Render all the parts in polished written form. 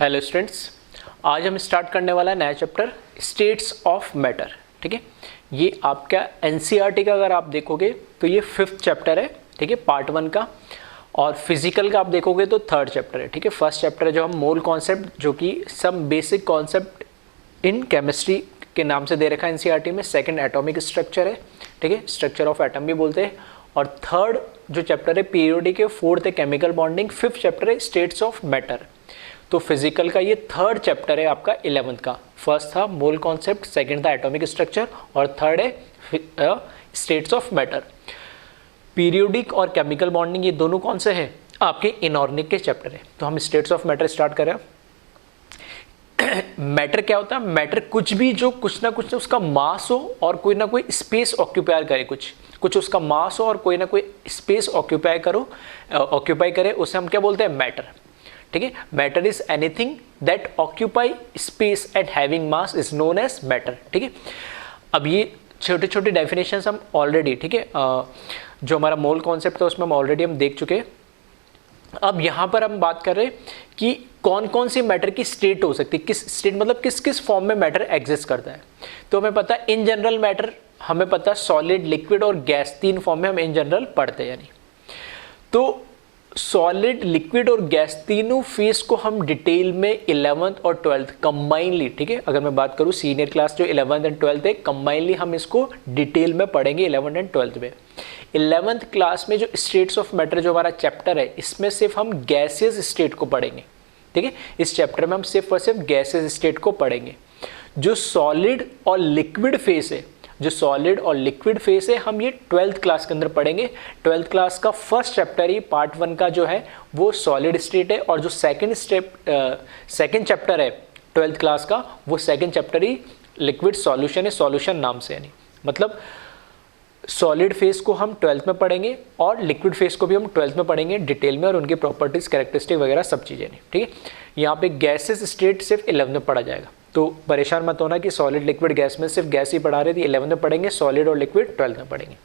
Hello students, आज हम start करने वाला है नया चैप्टर स्टेट्स ऑफ मैटर। ठीक है, ये आपका एनसीईआरटी का अगर आप देखोगे तो ये 5th चैप्टर है। ठीक है, पार्ट 1 का। और फिजिकल का आप देखोगे तो 3rd चैप्टर है। ठीक है, फर्स्ट चैप्टर है जो हम मोल कॉन्सेप्ट, जो कि some basic concept in chemistry के नाम से दे रखा है एनसीईआरटी में। सेकंड एटॉमिक स्ट्रक्चर है, ठीक है, स्ट्रक्चर ऑफ एटम भी बोलते हैं। और थर्ड जो चैप्टर है पीरियोडिक है, फोर्थ है केमिकल बॉन्डिंग, 5th चैप्टर है स्टेट्स ऑफ मैटर। तो फिजिकल का ये 3rd चैप्टर है आपका 11th का। फर्स्ट था मोल कॉन्सेप्ट, सेकंड था एटॉमिक स्ट्रक्चर और थर्ड है स्टेट्स ऑफ मैटर। पीरियोडिक और केमिकल बॉन्डिंग ये दोनों कौन से हैं? आपके इनऑर्गेनिक के चैप्टर है। तो हम स्टेट्स ऑफ मैटर स्टार्ट करें। मैटर क्या होता है? मैटर कुछ भी जो कुछ ना उसका मास हो और कोई ना कोई स्पेस ऑक्यूपाई करे, कुछ उसका मास हो और कोई ना कोई स्पेस ऑक्यूपाई करे, उसे हम क्या बोलते हैं? मैटर। ठीक है, matter is anything that occupy space and having mass is known as matter. ठीक है, अब ये छोटे छोटे डेफिनेशंस हम ऑलरेडी, ठीक है, जो हमारा मोल कॉन्सेप्ट था उसमें हम देख चुके हैं। अब यहाँ पर हम बात कर रहे हैं कि कौन कौन सी मैटर की स्टेट हो सकती है, किस स्टेट मतलब किस किस फॉर्म में मैटर एग्जिस्ट करता है। तो हमें पता है इन जनरल मैटर, हमें पता है सॉलिड, लिक्विड और गैस, 3 फॉर्म में हम इन जनरल पढ़ते हैं। यानी तो सॉलिड, लिक्विड और गैस तीनों फेज को हम डिटेल में 11th और 12th कंबाइनली, ठीक है, अगर मैं बात करूं सीनियर क्लास जो 11th एंड 12th है, कंबाइनली हम इसको डिटेल में पढ़ेंगे 11th एंड 12th में। 11th क्लास में जो स्टेट्स ऑफ मैटर जो हमारा चैप्टर है, इसमें सिर्फ हम गैसियस स्टेट को पढ़ेंगे। ठीक है, इस चैप्टर में हम सिर्फ और सिर्फ गैसियस स्टेट को पढ़ेंगे। जो सॉलिड और लिक्विड फेस है, हम ये 12th क्लास के अंदर पढ़ेंगे। 12th क्लास का फर्स्ट चैप्टर ही पार्ट 1 का जो है वो सॉलिड स्टेट है, और जो सेकंड चैप्टर है 12th क्लास का, वो सेकंड चैप्टर ही लिक्विड सॉल्यूशन है, सॉल्यूशन नाम से। यानी मतलब सॉलिड फेस को हम 12th में पढ़ेंगे और लिक्विड फेस को भी हम 12th में पढ़ेंगे डिटेल में, और उनकी प्रॉपर्टीज, कैरेक्टरिस्टिक वगैरह सब चीज़ें नहीं। ठीक है, यहाँ पे गैसेस स्टेट सिर्फ 11th में पढ़ा जाएगा, तो परेशान मत होना कि सॉलिड, लिक्विड, गैस में सिर्फ गैस ही पढ़ा रहे थे। 11th में पढ़ेंगे, सॉलिड और लिक्विड 12th में पढ़ेंगे।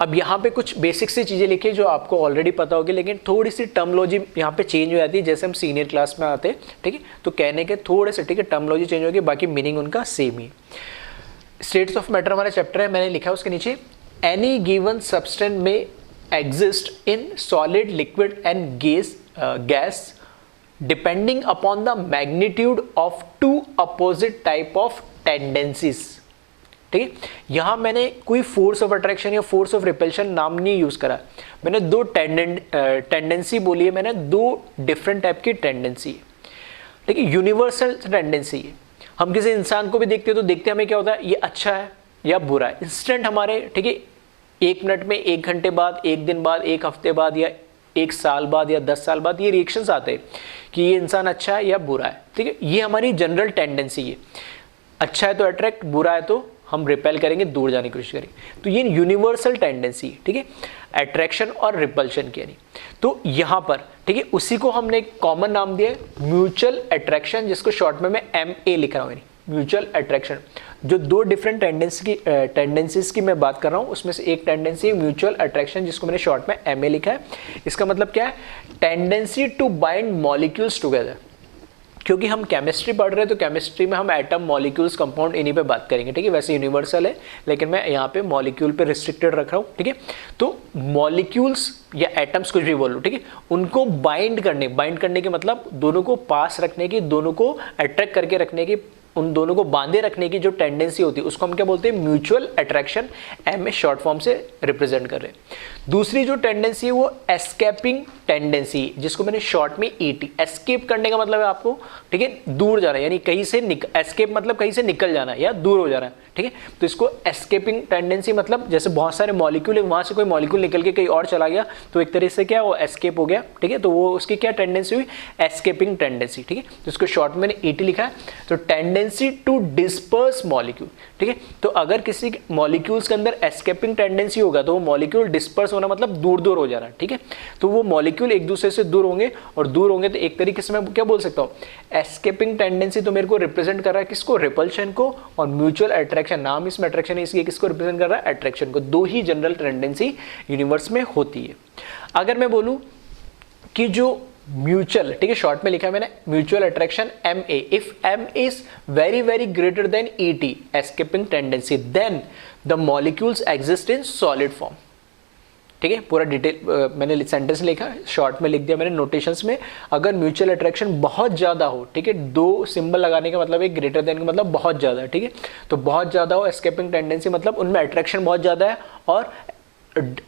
अब यहाँ पे कुछ बेसिक सी चीज़ें लिखी जो आपको ऑलरेडी पता होगी, लेकिन थोड़ी सी टर्मोलॉजी यहाँ पे चेंज हो जाती है जैसे हम सीनियर क्लास में आते हैं। ठीक है, तो कहने के थोड़े से, ठीक है, टर्मोलॉजी चेंज होगी, बाकी मीनिंग उनका same he. States of matter हमारा चैप्टर है, मैंने लिखा है उसके नीचे, एनी गिवन सब्सटेंस में exist in solid, liquid and gas depending upon the magnitude of 2 opposite type of tendencies. ठीक है, यहां मैंने कोई फोर्स ऑफ अट्रैक्शन या फोर्स ऑफ रिपल्शन नाम नहीं यूज करा, मैंने 2 टेंडेंसी बोली है, मैंने 2 डिफरेंट टाइप की टेंडेंसी है। ठीक है, यूनिवर्सल टेंडेंसी है। हम किसी इंसान को भी देखते हैं तो देखते हैं हमें क्या होता है, ये अच्छा है या बुरा है, इंस्टेंट हमारे, ठीक है, 1 मिनट में, 1 घंटे बाद, 1 दिन बाद, 1 हफ्ते बाद या 1 साल बाद या 10 साल बाद ये रिएक्शंस आते हैं कि ये इंसान अच्छा है या बुरा है। ठीक है, ये हमारी जनरल टेंडेंसी है। अच्छा है तो अट्रैक्ट, बुरा है तो हम रिपेल करेंगे, दूर जाने की कोशिश करेंगे। तो ये यूनिवर्सल टेंडेंसी है, ठीक है, अट्रैक्शन और रिपल्शन की। यानी तो यहाँ पर, ठीक है, उसी को हमने एक कॉमन नाम दिया है म्यूचुअल अट्रैक्शन, जिसको शॉर्ट में मैं MA लिख रहा हूँ, म्यूचुअल अट्रैक्शन। जो 2 डिफरेंट टेंडेंसीज की मैं बात कर रहा हूँ, उसमें से एक टेंडेंसी है म्यूचुअल अट्रैक्शन, जिसको मैंने शॉर्ट में MA लिखा है। इसका मतलब क्या है? Tendency to bind molecules together. क्योंकि हम केमिस्ट्री पढ़ रहे हैं तो केमिस्ट्री में हम एटम, मॉलिक्यूल्स, कंपाउंड इन्हीं पे बात करेंगे। ठीक है, वैसे यूनिवर्सल है लेकिन मैं यहाँ पे मॉलिक्यूल पे रिस्ट्रिक्टेड रख रहा हूँ। ठीक है, तो मॉलिक्यूल्स या एटम्स कुछ भी बोल लो, ठीक है, उनको बाइंड करने के मतलब दोनों को पास रखने की, दोनों को अट्रैक्ट करके रखने की, उन दोनों को बांधे रखने की जो टेंडेंसी होती है उसको हम क्या बोलते हैं? Mutual attraction. MA short form से रिप्रेजेंट कर रहे हैं। दूसरी जो टेंडेंसी है वो एस्केपिंग टेंडेंसी, जिसको मैंने शॉर्ट में ET। एस्केप करने का मतलब है आपको, ठीक है, दूर जाना, यानी कहीं से एस्केप मतलब कहीं से निकल जाना या दूर हो जाना। ठीक है, तो इसको एस्केपिंग टेंडेंसी मतलब जैसे बहुत सारे मॉलिक्यूल है, वहां से कोई मॉलिक्यूल निकल के कहीं और चला गया तो एक तरह से क्या वो एस्केप हो गया। ठीक है, तो वो उसकी क्या टेंडेंसी हुई? Escaping tendency. ठीक है, तो इसको शॉर्ट में ET लिखा है। तो टेंडेंसी टू डिस्पर्स मॉलिक्यूल। ठीक है, तो अगर किसी मॉलिक्यूल्स के अंदर एस्केपिंग टेंडेंसी होगा तो वो मॉलिक्यूल डिस्पर्स होना मतलब दूर दूर हो जाना। ठीक है, तो वो मॉलिक्यूल एक दूसरे से दूर होंगे, और दूर होंगे तो एक तरीके से मैं क्या बोल सकता हूँ? एस्केपिंग टेंडेंसी तो मेरे को रिप्रेजेंट कर रहा है किसको? रिपल्शन को। और म्यूचुअल अट्रैक्शन, नाम इसमें अट्रैक्शन है इसलिए किसको रिप्रेजेंट कर रहा है? अट्रैक्शन को। 2 ही जनरल टेंडेंसी यूनिवर्स में होती है। अगर मैं बोलूं कि जो म्यूचुअल, ठीक है, शॉर्ट में लिखा है मैंने mutual attraction MA, if M is very very greater than ET escaping tendency then the molecules exist in solid form. ठीक है, पूरा डिटेल मैंने सेंटेंस लिखा, शॉर्ट में लिख दिया मैंने नोटेशंस में। अगर म्यूचुअल अट्रैक्शन बहुत ज़्यादा हो, ठीक है, 2 सिंबल लगाने का मतलब एक ग्रेटर देन का मतलब बहुत ज़्यादा, ठीक है, तो बहुत ज़्यादा हो, एस्केपिंग टेंडेंसी मतलब उनमें अट्रैक्शन बहुत ज़्यादा है और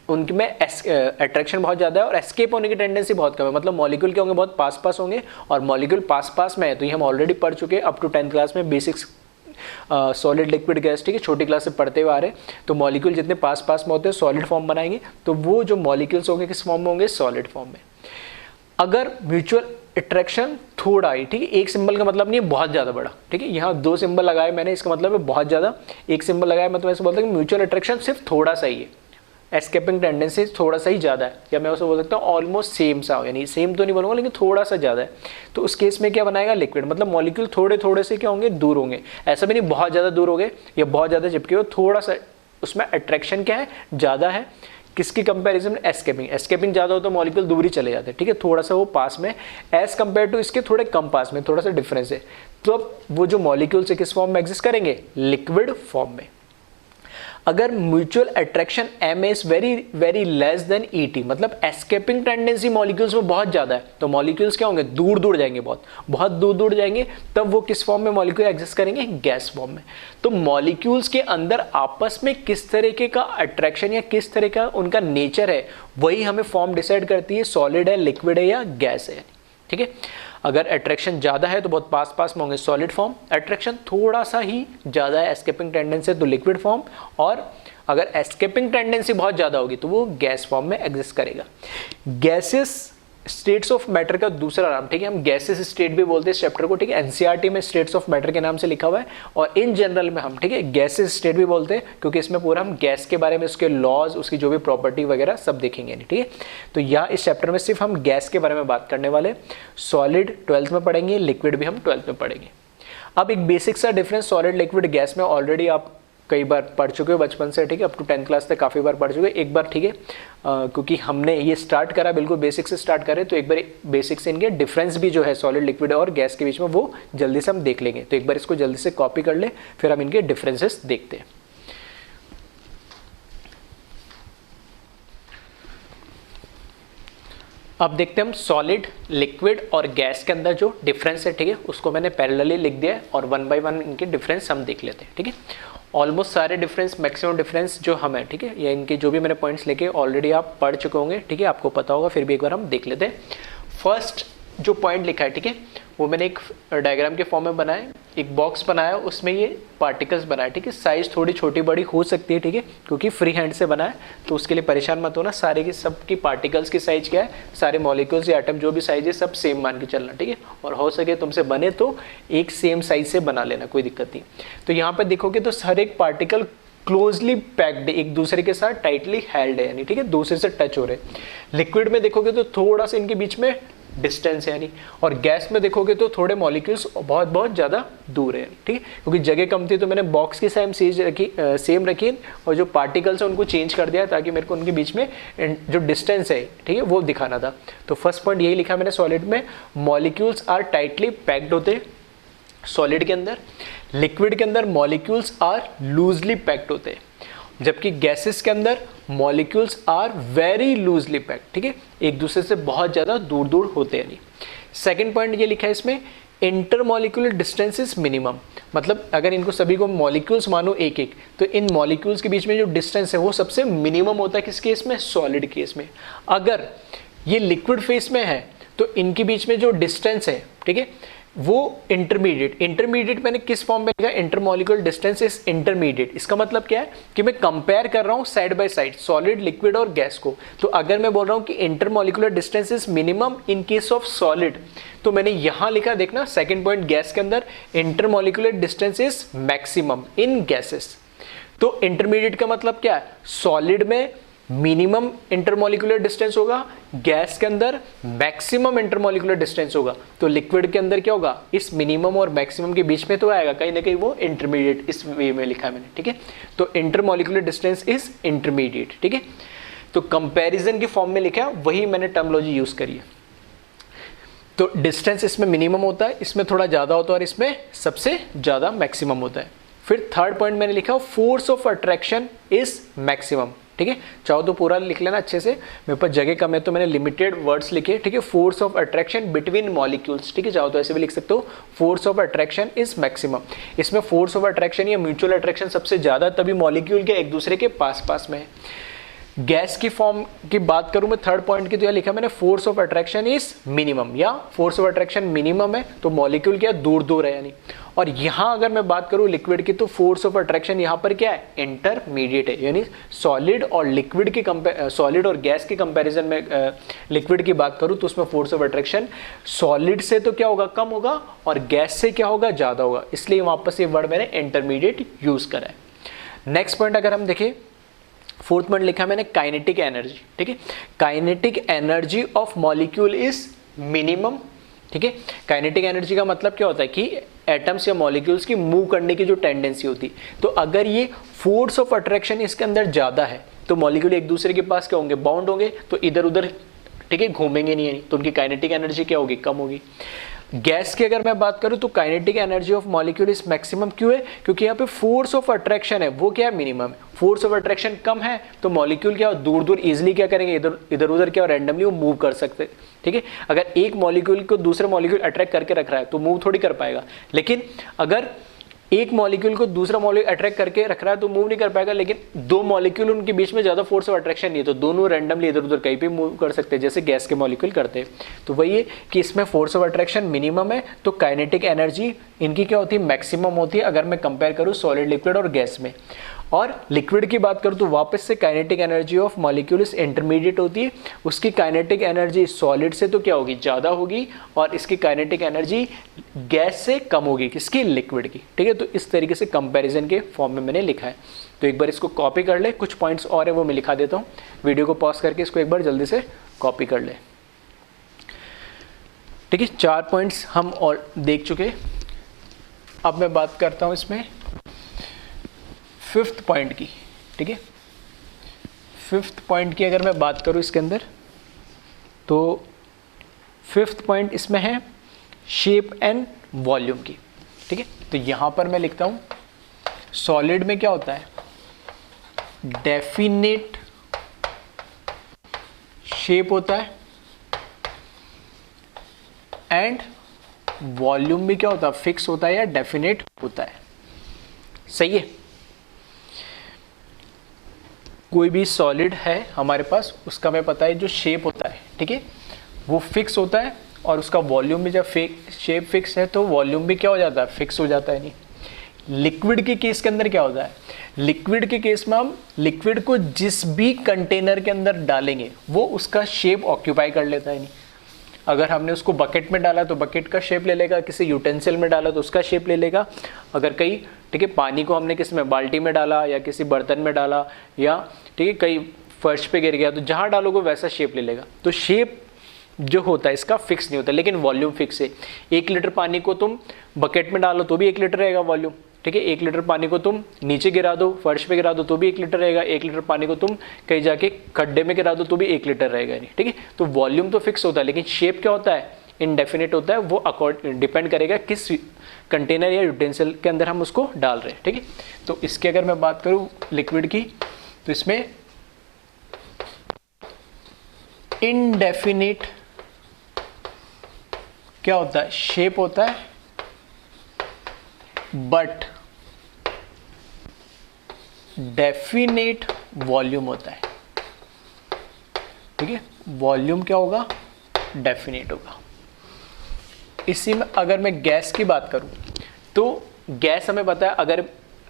उनमें अट्रैक्शन बहुत ज़्यादा है और एस्केप होने की टेंडेंसी बहुत कम है, मतलब मॉलिक्यूल के होंगे बहुत पास पास होंगे और मॉलिक्यूल पास पास में है, तो ये हम ऑलरेडी पढ़ चुके हैं अप टू 10th क्लास में बेसिक्स सॉलिड लिक्विड गैस, ठीक है, छोटी क्लास से पढ़ते हुए आ रहे हैं। तो मॉलिक्यूल जितने पास पास में होते हैं सॉलिड फॉर्म बनाएंगे, तो वो जो मॉलिक्यूल्स होंगे किस फॉर्म में होंगे, सॉलिड फॉर्म में। अगर म्यूचुअल अट्रैक्शन थोड़ा ही, ठीक है, एक सिंबल का मतलब नहीं है बहुत ज़्यादा बड़ा, ठीक है, यहाँ 2 सिंबल लगाए मैंने, इसका मतलब है बहुत ज़्यादा, एक सिंबल लगाया मतलब ऐसे बोलता हूँ कि म्यूचुअल अट्रैक्शन सिर्फ थोड़ा सा ही है, एस्केपिंग टेंडेंसी थोड़ा सा ही ज़्यादा है, या मैं उसे बोल सकता हूँ ऑलमोस्ट सेम सा हो, यानी सेम तो नहीं बोलूँगा लेकिन थोड़ा सा ज़्यादा है, तो उस केस में क्या बनाएगा, लिक्विड, मतलब मॉलिक्यूल थोड़े थोड़े से क्या होंगे, दूर होंगे, ऐसा भी नहीं बहुत ज़्यादा दूर हो गए या बहुत ज़्यादा चिपके हो, थोड़ा सा उसमें अट्रैक्शन क्या है, ज़्यादा है, किसकी कंपैरिजन में, एस्केपिंग ज़्यादा हो तो मॉलिक्यूल दूर ही चले जाते हैं, ठीक है, थोड़ा सा वो पास में एज कम्पेयर टू इसके थोड़े कम पास में, थोड़ा सा डिफरेंस है, तो अब वो जो मॉलिक्यूल से किस फॉर्म में एग्जिस्ट करेंगे, लिक्विड फॉर्म में। अगर mutual attraction M is very very less than ET, मतलब एस्केपिंग टेंडेंसी मॉलिक्यूल्स में बहुत ज़्यादा है, तो मॉलिक्यूल्स क्या होंगे, दूर दूर जाएंगे, बहुत दूर दूर जाएंगे, तब वो किस फॉर्म में मॉलिक्यूल एग्जिस्ट करेंगे, गैस फॉर्म में। तो मॉलिक्यूल्स के अंदर आपस में किस तरीके का अट्रैक्शन या किस तरह का उनका नेचर है, वही हमें फॉर्म डिसाइड करती है, सॉलिड है, लिक्विड है या गैस है, ठीक है। अगर अट्रैक्शन ज़्यादा है तो बहुत पास पास में होंगे, सॉलिड फॉर्म, अट्रैक्शन थोड़ा सा ही ज़्यादा है, एस्केपिंग टेंडेंसी तो लिक्विड फॉर्म, और अगर एस्केपिंग टेंडेंसी बहुत ज़्यादा होगी तो वो गैस फॉर्म में एग्जिस्ट करेगा। गैसेस स्टेट्स ऑफ मैटर का दूसरा नाम, ठीक है, हम गैसेस स्टेट भी बोलते हैं इस चैप्टर को, ठीक है, एनसीईआरटी में स्टेट्स ऑफ मैटर के नाम से लिखा हुआ है, और इन जनरल में हम, ठीक है, गैसेस स्टेट भी बोलते हैं क्योंकि इसमें पूरा हम गैस के बारे में, उसके लॉज, उसकी जो भी प्रॉपर्टी वगैरह सब देखेंगे, ठीक है। तो यहाँ इस चैप्टर में सिर्फ हम गैस के बारे में बात करने वाले, सॉलिड 12th में पढ़ेंगे, लिक्विड भी हम 12th में पढ़ेंगे। अब एक बेसिक सा डिफरेंस सॉलिड लिक्विड गैस में ऑलरेडी आप कई बार पढ़ चुके हो बचपन से, ठीक है, अप टू 10th क्लास तक काफ़ी बार पढ़ चुके, एक बार, ठीक है, क्योंकि हमने ये स्टार्ट करा बिल्कुल बेसिक से स्टार्ट करें, तो एक बार बेसिक से इनके डिफरेंस भी जो है सॉलिड लिक्विड और गैस के बीच में वो जल्दी से हम देख लेंगे, तो एक बार इसको जल्दी से कॉपी कर ले, फिर हम इनके डिफरेंसेस देखते हैं। अब देखते हैं हम सॉलिड, लिक्विड और गैस के अंदर जो डिफरेंस है, ठीक है, उसको मैंने पैरेलली लिख दिया है और 1 by 1 इनके डिफरेंस हम देख लेते हैं, ठीक है। ऑलमोस्ट सारे डिफरेंस, मैक्सिमम डिफरेंस जो हम है, ठीक है, या इनके जो भी मैंने पॉइंट्स लेके ऑलरेडी आप पढ़ चुके होंगे, ठीक है, आपको पता होगा, फिर भी एक बार हम देख लेते हैं। फर्स्ट जो पॉइंट लिखा है, ठीक है, वो मैंने एक डायग्राम के फॉर्म में बनाया, एक बॉक्स बनाया, उसमें ये पार्टिकल्स बनाए, ठीक है, साइज थोड़ी छोटी बड़ी हो सकती है, ठीक है, क्योंकि फ्री हैंड से बना है, तो उसके लिए परेशान मत होना, सारे की सब की पार्टिकल्स की साइज क्या है, सारे मॉलिक्यूल्स या एटम जो भी साइज है सब सेम मान के चलना, ठीक है, और हो सके तुमसे बने तो एक सेम साइज से बना लेना, कोई दिक्कत नहीं। तो यहाँ पर देखोगे तो हर एक पार्टिकल क्लोजली पैक्ड, एक दूसरे के साथ टाइटली हेल्ड है, यानी ठीक है, दूसरे से टच हो रहे। लिक्विड में देखोगे तो थोड़ा सा इनके बीच में डिस्टेंस है, यानी, और गैस में देखोगे तो थोड़े मॉलिक्यूल्स बहुत बहुत ज़्यादा दूर है, ठीक है, क्योंकि जगह कम थी तो मैंने बॉक्स की सेम रखी और जो पार्टिकल्स है उनको चेंज कर दिया ताकि मेरे को उनके बीच में जो डिस्टेंस है, ठीक है, वो दिखाना था। तो फर्स्ट पॉइंट यही लिखा मैंने, सॉलिड में मॉलिक्यूल्स आर टाइटली पैक्ड होते सॉलिड के अंदर, लिक्विड के अंदर मॉलिक्यूल्स आर लूजली पैक्ड होते हैं, जबकि गैसेस के अंदर molecules are very loosely packed, ठीक है, एक दूसरे से बहुत ज़्यादा दूर दूर होते हैं। सेकंड पॉइंट ये लिखा है इसमें, इंटरमॉलिक्यूलर डिस्टेंस इज मिनिमम, मतलब अगर इनको सभी को मॉलिक्यूल्स मानो एक एक, तो इन मॉलिक्यूल्स के बीच में जो डिस्टेंस है वो सबसे मिनिमम होता है, किस केस में, सॉलिड केस में। अगर ये लिक्विड फेस में है तो इनके बीच में जो डिस्टेंस है, ठीक है, वो इंटरमीडिएट मैंने किस फॉर्म में लिखा, इंटरमॉलिक्यूलर डिस्टेंस इज इंटरमीडिएट। इसका मतलब क्या है कि मैं कंपेयर कर रहा हूं side by side solid, liquid और गैस को। तो अगर मैं बोल रहा हूं कि intermolecular distance is minimum in case of solid, तो मैंने यहां लिखा, देखना सेकंड पॉइंट, गैस के अंदर intermolecular distance is maximum in gases. तो इंटरमीडिएट का मतलब क्या है, सॉलिड में मिनिमम इंटरमॉलिक्यूलर डिस्टेंस होगा, गैस के अंदर मैक्सिमम इंटरमॉलिक्यूलर डिस्टेंस होगा। तो लिक्विड के अंदर क्या होगा, इस मिनिमम और मैक्सिमम के बीच में तो आएगा कहीं ना कहीं वो इंटरमीडिएट, इस वे में लिखा है मैंने, ठीक है। तो इंटरमॉलिक्यूलर डिस्टेंस इज इंटरमीडिएट, ठीक है। तो कंपैरिजन के फॉर्म में लिखा है, वही मैंने टर्मोलॉजी यूज करी है। तो डिस्टेंस इसमें मिनिमम होता है, इसमें थोड़ा ज़्यादा होता है और इसमें सबसे ज़्यादा मैक्सिमम होता है। फिर थर्ड पॉइंट मैंने लिखा force of attraction is maximum. ठीक है, चाहो तो पूरा लिख लेना अच्छे से, मेरे पास जगह कम है तो मैंने लिमिटेड वर्ड्स लिखे। ठीक है, force of attraction between molecules. ठीक है, चाहो तो ऐसे भी लिख सकते हो, force of attraction is maximum. इसमें फोर्स ऑफ अट्रैक्शन या म्यूचुअल अट्रैक्शन सबसे ज़्यादा तभी मॉलिक्यूल के एक दूसरे के पास पास में है। गैस की फॉर्म की बात करूं मैं थर्ड पॉइंट की, तो यह लिखा मैंने force of attraction is minimum, या फोर्स ऑफ अट्रैक्शन मिनिमम है तो मॉलिक्यूल क्या दूर दूर है यानी। और यहां अगर मैं बात करूं लिक्विड की, तो फोर्स ऑफ अट्रैक्शन यहां पर क्या है, इंटरमीडिएट है, यानी सॉलिड और लिक्विड की सॉलिड और गैस के कंपैरिजन में लिक्विड की बात करूं तो उसमें फोर्स ऑफ अट्रैक्शन सॉलिड से तो क्या होगा, कम होगा, और गैस से क्या होगा, ज्यादा होगा। इसलिए वापस ये वर्ड मैंने इंटरमीडिएट यूज करा है। नेक्स्ट पॉइंट अगर हम देखें, फोर्थ पॉइंट लिखा मैंने काइनेटिक एनर्जी। ठीक है, kinetic energy of molecule is minimum. ठीक है, काइनेटिक एनर्जी का मतलब क्या होता है कि एटम्स या मॉलिक्यूल्स की मूव करने की जो टेंडेंसी होती है, तो अगर ये फोर्स ऑफ अट्रैक्शन इसके अंदर ज्यादा है तो मॉलिक्यूल एक दूसरे के पास क्या होंगे, बाउंड होंगे, तो इधर उधर ठीक है घूमेंगे नहीं, तो उनकी काइनेटिक एनर्जी क्या होगी, कम होगी। गैस की अगर मैं बात करूं तो kinetic energy of molecule is maximum. क्यों है, क्योंकि यहाँ पे फोर्स ऑफ अट्रैक्शन है वो क्या है, मिनिमम है। फोर्स ऑफ अट्रैक्शन कम है तो मॉलिक्यूल क्या दूर दूर इजिली क्या करेंगे, इधर उधर क्या रैंडमली वो मूव कर सकते। ठीक है, अगर एक मॉलिक्यूल को दूसरा मॉलिक्यूल अट्रैक्ट करके रख रहा है तो मूव थोड़ी कर पाएगा, लेकिन अगर एक मॉलिक्यूल को दूसरा मॉलिक्यूल अट्रैक्ट करके रख रहा है तो मूव नहीं कर पाएगा। लेकिन दो मॉलिक्यूल उनके बीच में ज्यादा फोर्स ऑफ अट्रैक्शन नहीं है तो दोनों रैंडमली इधर उधर कहीं भी मूव कर सकते हैं, जैसे गैस के मॉलिक्यूल करते हैं। तो वही है कि इसमें फोर्स ऑफ अट्रैक्शन मिनिमम है तो काइनेटिक एनर्जी इनकी क्या होती है, मैक्सिमम होती है, अगर मैं कंपेयर करूँ सॉलिड, लिक्विड और गैस में। और लिक्विड की बात करूं तो वापस से kinetic energy of molecules intermediate होती है, उसकी काइनेटिक एनर्जी सॉलिड से तो क्या होगी, ज़्यादा होगी, और इसकी काइनेटिक एनर्जी गैस से कम होगी, किसकी, लिक्विड की। ठीक है, तो इस तरीके से कंपैरिजन के फॉर्म में मैंने लिखा है। तो एक बार इसको कॉपी कर ले, कुछ पॉइंट्स और है वो मैं लिखा देता हूँ, वीडियो को पॉज करके इसको एक बार जल्दी से कॉपी कर ले। ठीक है, 4 पॉइंट्स हम और देख चुके। अब मैं बात करता हूँ इसमें फिफ्थ पॉइंट की। ठीक है, फिफ्थ पॉइंट की अगर मैं बात करूं इसके अंदर, तो फिफ्थ पॉइंट इसमें है शेप एंड वॉल्यूम की। ठीक है, तो यहां पर मैं लिखता हूं सॉलिड में क्या होता है, डेफिनेट शेप होता है, एंड वॉल्यूम भी क्या होता है, फिक्स होता है या डेफिनेट होता है। सही है, कोई भी सॉलिड है हमारे पास, उसका हमें पता है जो शेप होता है, ठीक है, वो फिक्स होता है, और उसका वॉल्यूम भी, जब शेप फिक्स है तो वॉल्यूम भी क्या हो जाता है, फिक्स हो जाता है। नहीं, लिक्विड के केस के अंदर क्या होता है, लिक्विड के केस में हम लिक्विड को जिस भी कंटेनर के अंदर डालेंगे वो उसका शेप ऑक्यूपाई कर लेता है। नहीं, अगर हमने उसको बकेट में डाला तो बकेट का शेप ले लेगा, किसी यूटेंसिल में डाला तो उसका शेप ले लेगा, अगर कहीं ठीक है पानी को हमने किस में, बाल्टी में डाला या किसी बर्तन में डाला, या ठीक है कहीं फर्श पे गिर गया, तो जहाँ डालोगे वैसा शेप ले लेगा। तो शेप जो होता है इसका फिक्स नहीं होता, लेकिन वॉल्यूम फिक्स है। 1 लीटर पानी को तुम बकेट में डालो तो भी 1 लीटर रहेगा वॉल्यूम। ठीक है, 1 लीटर पानी को तुम नीचे गिरा दो, फर्श पे गिरा दो तो भी 1 लीटर रहेगा, 1 लीटर पानी को तुम कहीं जाके खड्डे में गिरा दो तो भी 1 लीटर रहेगा। नहीं, ठीक है, तो वॉल्यूम तो फिक्स होता है, लेकिन शेप क्या होता है, इनडेफिनेट होता है। वो डिपेंड करेगा किस कंटेनर या यूटेंसिल के अंदर हम उसको डाल रहे हैं। ठीक है, तो इसकी अगर मैं बात करूं लिक्विड की, तो इसमें इनडेफिनेट क्या होता है, शेप होता है, बट डेफिनेट वॉल्यूम होता है। ठीक है, वॉल्यूम क्या होगा, डेफिनेट होगा। इसी में अगर मैं गैस की बात करूं तो गैस हमें पता है, अगर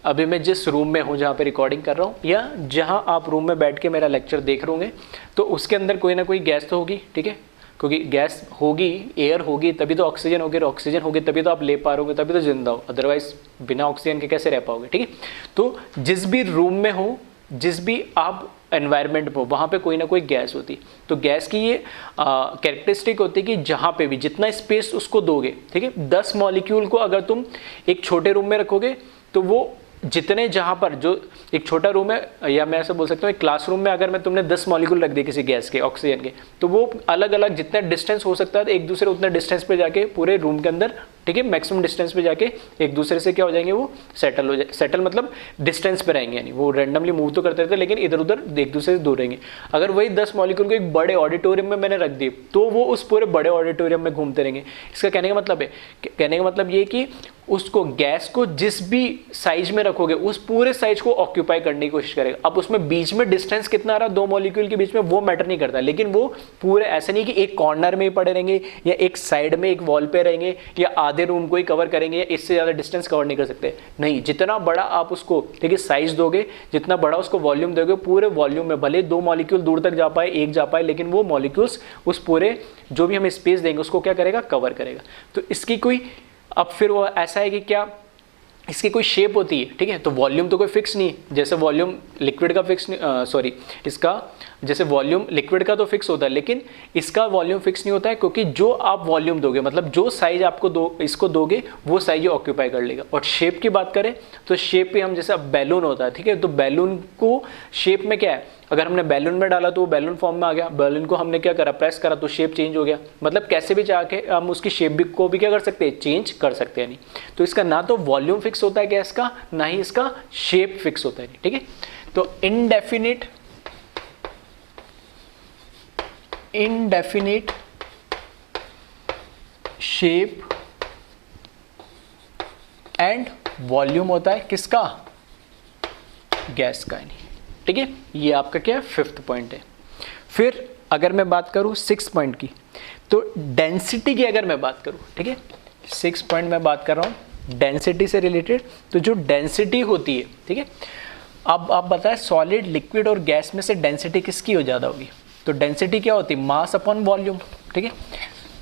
अभी मैं जिस रूम में हूं जहां पे रिकॉर्डिंग कर रहा हूं, या जहां आप रूम में बैठ के मेरा लेक्चर देख रहे होंगे, तो उसके अंदर कोई ना कोई गैस तो होगी। ठीक है, क्योंकि गैस होगी, एयर होगी तभी तो ऑक्सीजन होगी, ऑक्सीजन होगी तभी तो आप ले पा रहे होगे, तभी तो जिंदा हो, अदरवाइज बिना ऑक्सीजन के कैसे रह पाओगे। ठीक है, तो जिस भी रूम में हो, जिस भी आप एनवायरनमेंट में हो, वहाँ पे कोई ना कोई गैस होती। तो गैस की ये कैरेक्टरिस्टिक होती है कि जहाँ पे भी जितना स्पेस उसको दोगे, ठीक है, 10 मॉलिक्यूल को अगर तुम एक छोटे रूम में रखोगे तो वो जितने जहाँ पर जो एक छोटा रूम है, या मैं ऐसा बोल सकता हूँ एक क्लासरूम में अगर मैं तुमने 10 मॉलिक्यूल रख दिए किसी गैस के, ऑक्सीजन के, तो वो अलग अलग जितना डिस्टेंस हो सकता है एक दूसरे उतना डिस्टेंस पे जाके पूरे रूम के अंदर, ठीक है, मैक्सिमम डिस्टेंस पे जाके एक दूसरे से क्या हो जाएंगे, वो सेटल हो जाए, सेटल मतलब डिस्टेंस पे रहेंगे, यानी वो रैंडमली मूव तो करते रहते लेकिन इधर उधर एक दूसरे से दूर रहेंगे। अगर वही 10 मॉलिक्यूल को एक बड़े ऑडिटोरियम में मैंने रख दिए तो वो उस पूरे बड़े ऑडिटोरियम में घूमते रहेंगे। इसका कहने का मतलब है, कहने का मतलब ये कि उसको गैस को जिस भी साइज में रखोगे उस पूरे साइज को ऑक्यूपाई करने की कोशिश करेगा। अब उसमें बीच में डिस्टेंस कितना आ रहा है दो मॉलिक्यूल के बीच में वो मैटर नहीं करता, लेकिन वो पूरे ऐसा नहीं कि एक कॉर्नर में ही पड़े रहेंगे या एक साइड में एक वॉल पे रहेंगे या आधे रूम को ही कवर करेंगे या इससे ज्यादा डिस्टेंस कवर नहीं कर सकते। नहीं, जितना बड़ा आप उसको, ठीक है, साइज दोगे, जितना बड़ा उसको वॉल्यूम दोगे, पूरे वॉल्यूम में भले दो मॉलिक्यूल दूर तक जा पाए, एक जा पाए, लेकिन वो मॉलिक्यूल्स उस पूरे जो भी हम स्पेस देंगे उसको क्या करेगा, कवर करेगा। तो इसकी कोई, अब फिर वो ऐसा है कि क्या इसकी कोई शेप होती है, ठीक है, तो वॉल्यूम तो कोई फिक्स नहीं, जैसे वॉल्यूम लिक्विड का फिक्स नहीं, सॉरी इसका जैसे वॉल्यूम लिक्विड का तो फिक्स होता है, लेकिन इसका वॉल्यूम फिक्स नहीं होता है, क्योंकि जो आप वॉल्यूम दोगे, मतलब जो साइज आपको इसको दोगे वो साइज ये ऑक्यूपाई कर लेगा। और शेप की बात करें तो शेप पे हम, जैसे बैलून होता है, ठीक है, तो बैलून को शेप में क्या है, अगर हमने बैलून में डाला तो वो बैलून फॉर्म में आ गया, बैलून को हमने क्या करा, प्रेस करा तो शेप चेंज हो गया। मतलब कैसे भी चाहे हम उसकी शेप भी को भी क्या कर सकते हैं, चेंज कर सकते हैं। नहीं तो इसका ना तो वॉल्यूम फिक्स होता है गैस का, ना ही इसका शेप फिक्स होता है, ठीक है। तो इनडेफिनिट शेप एंड वॉल्यूम होता है किसका, गैस का, नहीं, ठीक है। ये आपका क्या है, 5th पॉइंट है। फिर अगर मैं बात करूं 6 पॉइंट की, तो डेंसिटी की अगर मैं बात करूं, ठीक है, 6 पॉइंट में बात कर रहा हूं डेंसिटी से रिलेटेड। तो जो डेंसिटी होती है, ठीक है, अब आप बताएं सॉलिड, लिक्विड और गैस में से डेंसिटी किसकी हो ज़्यादा होगी। तो डेंसिटी क्या होती है, मास अपॉन वॉल्यूम, ठीक है।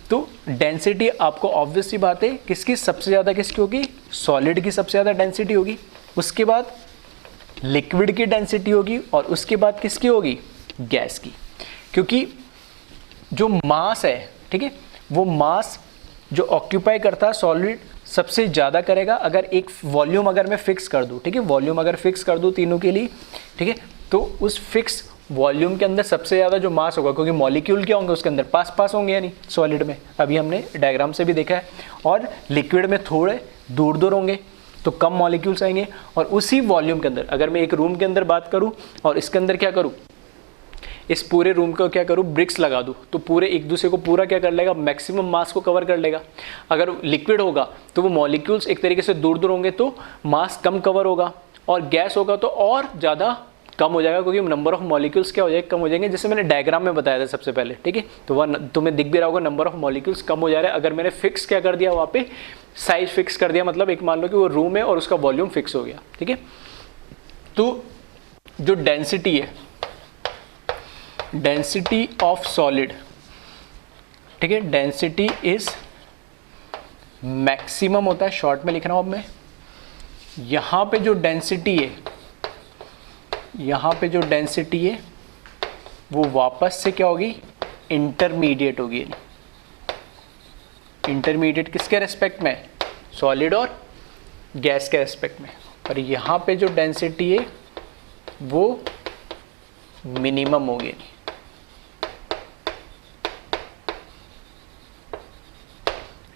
तो डेंसिटी आपको ऑब्वियस सी बात है किसकी सबसे ज़्यादा किसकी होगी, सॉलिड की सबसे ज़्यादा डेंसिटी होगी, उसके बाद लिक्विड की डेंसिटी होगी और उसके बाद किसकी होगी, गैस की। क्योंकि जो मास है, ठीक है, वो मास जो ऑक्यूपाई करता है सॉलिड सबसे ज़्यादा करेगा। अगर एक वॉल्यूम अगर मैं फिक्स कर दूं, ठीक है, वॉल्यूम अगर फिक्स कर दूं तीनों के लिए, ठीक है, तो उस फिक्स वॉल्यूम के अंदर सबसे ज़्यादा जो मास होगा, क्योंकि मॉलिक्यूल क्या होंगे उसके अंदर, पास होंगे, यानी सॉलिड में अभी हमने डायग्राम से भी देखा है, और लिक्विड में थोड़े दूर दूर होंगे तो कम मॉलिक्यूल्स आएंगे। और उसी वॉल्यूम के अंदर अगर मैं एक रूम के अंदर बात करूं और इसके अंदर क्या करूं, इस पूरे रूम को क्या करूं, ब्रिक्स लगा दूं, तो पूरे एक दूसरे को पूरा क्या कर लेगा, मैक्सिमम मास को कवर कर लेगा। अगर लिक्विड होगा तो वो मॉलिक्यूल्स एक तरीके से दूर दूर होंगे तो मास कम कवर होगा, और गैस होगा तो और ज़्यादा कम हो जाएगा, क्योंकि नंबर ऑफ मॉलिक्यूल्स क्या हो जाएगा, कम हो जाएंगे, जैसे मैंने डायग्राम में बताया था सबसे पहले, ठीक है। तो वह तुम्हें दिख भी रहा होगा, नंबर ऑफ मॉलिक्यूल्स कम हो जा रहा है। अगर मैंने फिक्स क्या कर दिया वहाँ पे, साइज फिक्स कर दिया, मतलब एक मान लो कि वो रूम है और उसका वॉल्यूम फिक्स हो गया, ठीक है। तो जो डेंसिटी है, डेंसिटी ऑफ सॉलिड, ठीक है, डेंसिटी इज मैक्सिमम होता है, शॉर्ट में लिख रहा हूं अब मैं। यहां पे जो डेंसिटी है, यहां पे जो डेंसिटी है वो वापस से क्या होगी, इंटरमीडिएट होगी। इंटरमीडिएट किसके रेस्पेक्ट में, सॉलिड और गैस के रेस्पेक्ट में। और यहाँ पे जो डेंसिटी है वो मिनिमम होगी,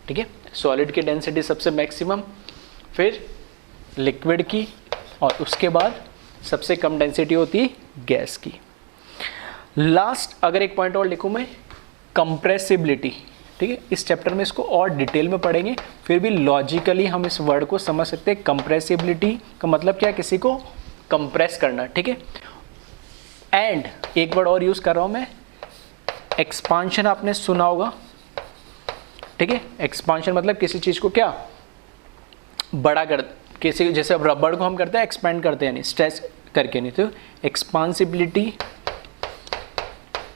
ठीक है। सॉलिड की डेंसिटी सबसे मैक्सिमम, फिर लिक्विड की, और उसके बाद सबसे कम डेंसिटी होती है गैस की। लास्ट अगर एक पॉइंट और लिखूं मैं, कंप्रेसिबिलिटी, ठीक है, इस चैप्टर में इसको और डिटेल में पढ़ेंगे, फिर भी लॉजिकली हम इस वर्ड को समझ सकते हैं। कंप्रेसिबिलिटी का मतलब क्या है, किसी को कंप्रेस करना, ठीक है। एंड एक वर्ड और यूज कर रहा हूं मैं, एक्सपांशन, आपने सुना होगा, ठीक है। एक्सपांशन मतलब किसी चीज को क्या बड़ा कर, किसी, जैसे अब रबड़ को हम करते हैं एक्सपेंड करते हैं, यानी स्ट्रेच करके, नहीं तो एक्सपांसिबिलिटी,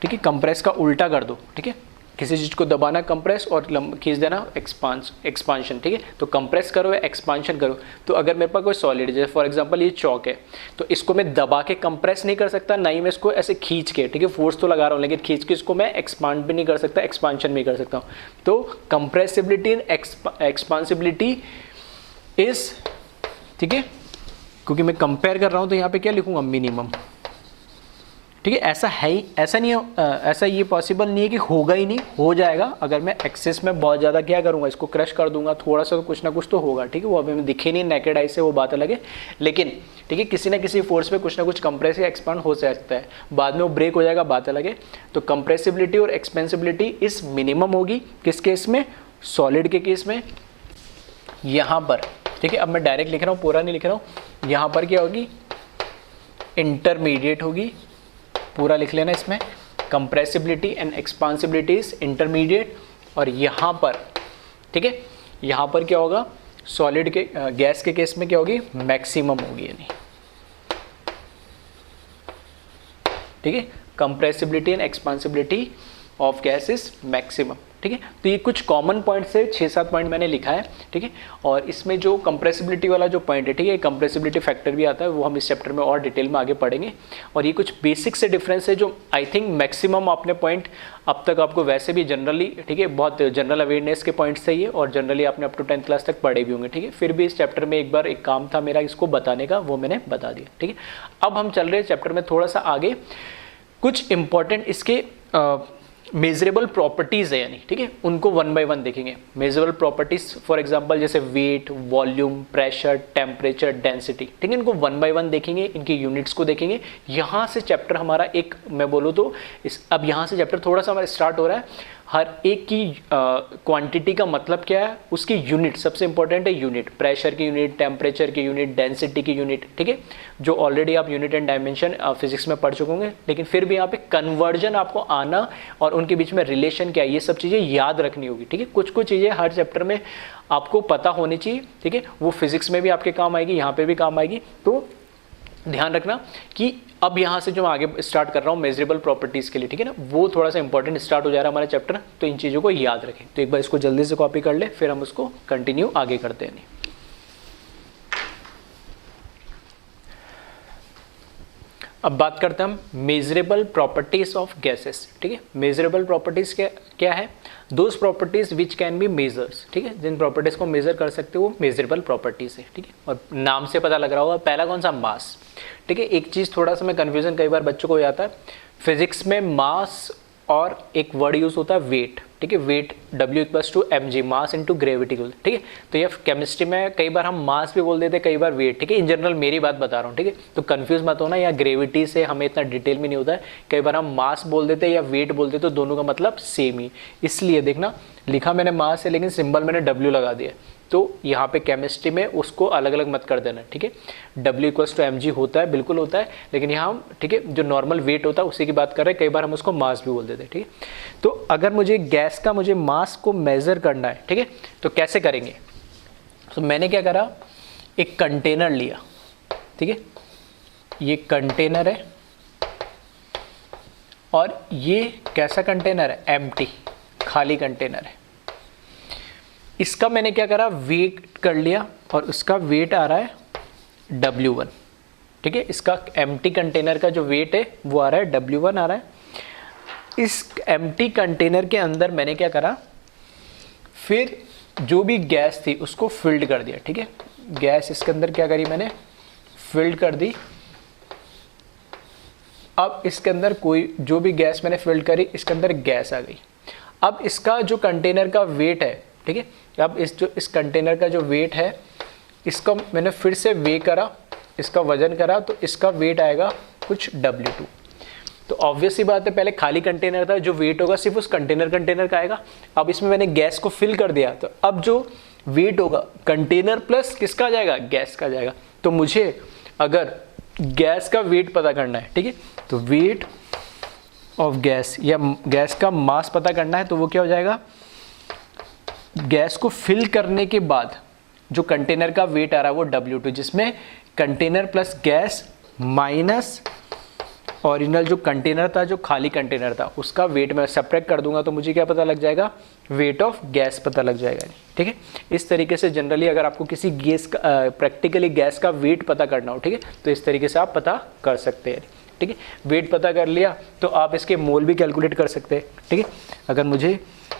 ठीक है, कंप्रेस का उल्टा कर दो, ठीक है, किसी चीज को दबाना कंप्रेस और खींच देना एक्सपांशन, ठीक है। तो कंप्रेस करो या एक्सपांशन करो। तो अगर मेरे पास कोई सॉलिड, जैसे फॉर एग्जांपल ये चौक है, तो इसको मैं दबा के कंप्रेस नहीं कर सकता, ना ही मैं इसको ऐसे खींच के, ठीक है, फोर्स तो लगा रहा हूँ, लेकिन खींच के इसको मैं एक्सपांड भी नहीं कर सकता, एक्सपांशन भी कर सकता हूँ। तो कंप्रेसिबिलिटी एंड एक्सपांसिबिलिटी इज, ठीक है, क्योंकि मैं कंपेयर कर रहा हूँ तो यहाँ पे क्या लिखूँगा, मिनिमम। ठीक है, ऐसा है ही, ऐसा नहीं है, ऐसा ये पॉसिबल नहीं है कि होगा ही नहीं, हो जाएगा। अगर मैं एक्सेस में बहुत ज़्यादा क्या करूँगा, इसको क्रश कर दूंगा, थोड़ा सा तो कुछ ना कुछ तो होगा। ठीक है, वो अभी मैं दिखे नहीं नेकेड आई से, वो बात अलग है, लेकिन ठीक है किसी ना किसी फोर्स पे कुछ ना कुछ कंप्रेस या एक्सपांड हो सकता है, बाद में वो ब्रेक हो जाएगा, बात अलग है। तो कंप्रेसिबिलिटी और एक्सपेंसिबिलिटी इस मिनिमम होगी किस केस में, सॉलिड के केस में। यहाँ पर ठीक है, अब मैं डायरेक्ट लिख रहा हूँ, पूरा नहीं लिख रहा हूँ। यहाँ पर क्या होगी, इंटरमीडिएट होगी, पूरा लिख लेना इसमें, कंप्रेसिबिलिटी एंड एक्सपांसिबिलिटी इज इंटरमीडिएट। और यहाँ पर ठीक है, यहाँ पर क्या होगा, सॉलिड के गैस के केस में क्या होगी, मैक्सिमम होगी, यानी ठीक है, compressibility and expansibility of gas is maximum. ठीक है, तो ये कुछ कॉमन पॉइंट से 6-7 पॉइंट मैंने लिखा है। ठीक है, और इसमें जो कंप्रेसिबिलिटी वाला जो पॉइंट है, ठीक है, कंप्रेसिबिलिटी फैक्टर भी आता है, वो हम इस चैप्टर में और डिटेल में आगे पढ़ेंगे। और ये कुछ बेसिक से डिफरेंस है जो आई थिंक मैक्सिमम आपने पॉइंट अब तक आपको वैसे भी जनरली, ठीक है, बहुत जनरल अवेयरनेस के पॉइंट्स है ये, और जनरली आपने अप टू 10th क्लास तक पढ़े भी होंगे। ठीक है, फिर भी इस चैप्टर में एक बार एक काम था मेरा इसको बताने का, वो मैंने बता दिया। ठीक है, अब हम चल रहे हैं चैप्टर में थोड़ा सा आगे, कुछ इंपॉर्टेंट इसके मेजरेबल प्रॉपर्टीज़ है, यानी ठीक है, उनको 1 बाय 1 देखेंगे। मेजरेबल प्रॉपर्टीज फॉर एग्जांपल जैसे weight, volume, pressure, temperature, density, ठीक है, इनको 1 बाय 1 देखेंगे, इनकी यूनिट्स को देखेंगे। यहाँ से चैप्टर हमारा एक, मैं बोलूँ तो अब यहाँ से चैप्टर थोड़ा सा हमारा स्टार्ट हो रहा है। हर एक की क्वांटिटी का मतलब क्या है, उसकी यूनिट सबसे इंपॉर्टेंट है, यूनिट, प्रेशर की यूनिट, टेम्परेचर की यूनिट, डेंसिटी की यूनिट। ठीक है, जो ऑलरेडी आप यूनिट एंड डायमेंशन फिजिक्स में पढ़ चुके होंगे, लेकिन फिर भी यहाँ पे कन्वर्जन आपको आना और उनके बीच में रिलेशन क्या है, ये सब चीज़ें याद रखनी होगी। ठीक है, कुछ कुछ चीज़ें हर चैप्टर में आपको पता होनी चाहिए। ठीक है, वो फिजिक्स में भी आपके काम आएगी, यहाँ पे भी काम आएगी। तो ध्यान रखना कि अब यहाँ से जो मैं आगे स्टार्ट कर रहा हूँ मेजरेबल प्रॉपर्टीज़ के लिए, ठीक है ना, वो थोड़ा सा इंपॉर्टेंट स्टार्ट हो जा रहा है हमारा चैप्टर, तो इन चीज़ों को याद रखें। तो एक बार इसको जल्दी से कॉपी कर ले, फिर हम उसको कंटिन्यू आगे करते हैं। अब बात करते हैं हम मेजरेबल प्रॉपर्टीज ऑफ गैसेस। ठीक है, मेजरेबल प्रॉपर्टीज क्या है, those properties which can be measures. ठीक है, जिन प्रॉपर्टीज को मेजर कर सकते हो वो मेजरेबल प्रॉपर्टीज है। ठीक है, और नाम से पता लग रहा होगा, पहला कौन सा, मास। ठीक है, एक चीज़ थोड़ा सा मैं कन्फ्यूजन कई बार बच्चों को हो जाता है, फिजिक्स में मास और एक वर्ड यूज होता है वेट। ठीक है, wait W=mg, mass into gravity. ठीक है, तो ये केमिस्ट्री में कई बार हम मास भी बोल देते हैं, कई बार वेट। ठीक है, इन जनरल मेरी बात बता रहा हूँ। ठीक है, तो कंफ्यूज मत होना, या ग्रेविटी से हमें इतना डिटेल में नहीं होता है, कई बार हम मास बोल देते हैं या वेट बोल देते, तो दोनों का मतलब सेम ही। इसलिए देखना, लिखा मैंने मास है लेकिन सिंबल मैंने W लगा दिया, तो यहाँ पे केमिस्ट्री में उसको अलग अलग मत कर देना। ठीक है, W=mg होता है, बिल्कुल होता है, लेकिन यहाँ हम ठीक है जो नॉर्मल वेट होता है उसी की बात कर रहे हैं, कई बार हम उसको मास भी बोल देते हैं। ठीक है, तो अगर मुझे गैस का मुझे मास को मेजर करना है, ठीक है, तो कैसे करेंगे। तो मैंने क्या करा, एक कंटेनर लिया। ठीक है, ये कंटेनर है और ये कैसा कंटेनर है, एम्प्टी, खाली कंटेनर है। इसका मैंने क्या करा, वेट कर लिया और उसका वेट आ रहा है W1। ठीक है, इसका एम्प्टी कंटेनर का जो वेट है वो आ रहा है W1 आ रहा है। इस एम्प्टी कंटेनर के अंदर मैंने क्या करा, फिर जो भी गैस थी उसको फिल्ड कर दिया। ठीक है, गैस इसके अंदर क्या करी मैंने, फिल्ड कर दी। अब इसके अंदर कोई जो भी गैस मैंने फिल्ड करी, इसके अंदर गैस आ गई। अब इसका जो कंटेनर का वेट है, ठीक है, अब इस कंटेनर का जो वेट है, इसका मैंने फिर से वे करा, इसका वजन करा, तो इसका वेट आएगा कुछ W2। तो ऑब्वियस सी बात है, पहले खाली कंटेनर था, जो वेट होगा सिर्फ उस कंटेनर का आएगा। अब इसमें मैंने गैस को फिल कर दिया, तो अब जो वेट होगा कंटेनर प्लस किसका आ जाएगा, गैस का जाएगा। तो मुझे अगर गैस का वेट पता करना है, ठीक है, तो वेट ऑफ गैस या गैस का मास पता करना है, तो वो क्या हो जाएगा, गैस को फिल करने के बाद जो कंटेनर का वेट आ रहा है वो W2, जिसमें container plus gas minus original जो कंटेनर था, जो खाली कंटेनर था, उसका वेट मैं सेपरेट कर दूंगा, तो मुझे क्या पता लग जाएगा, वेट ऑफ गैस पता लग जाएगा। ठीक है, इस तरीके से जनरली अगर आपको किसी गैस का प्रैक्टिकली गैस का वेट पता करना हो, ठीक है, तो इस तरीके से आप पता कर सकते हैं। ठीक है, वेट पता कर लिया तो आप इसके मोल भी कैलकुलेट कर सकते हैं। ठीक है, अगर मुझे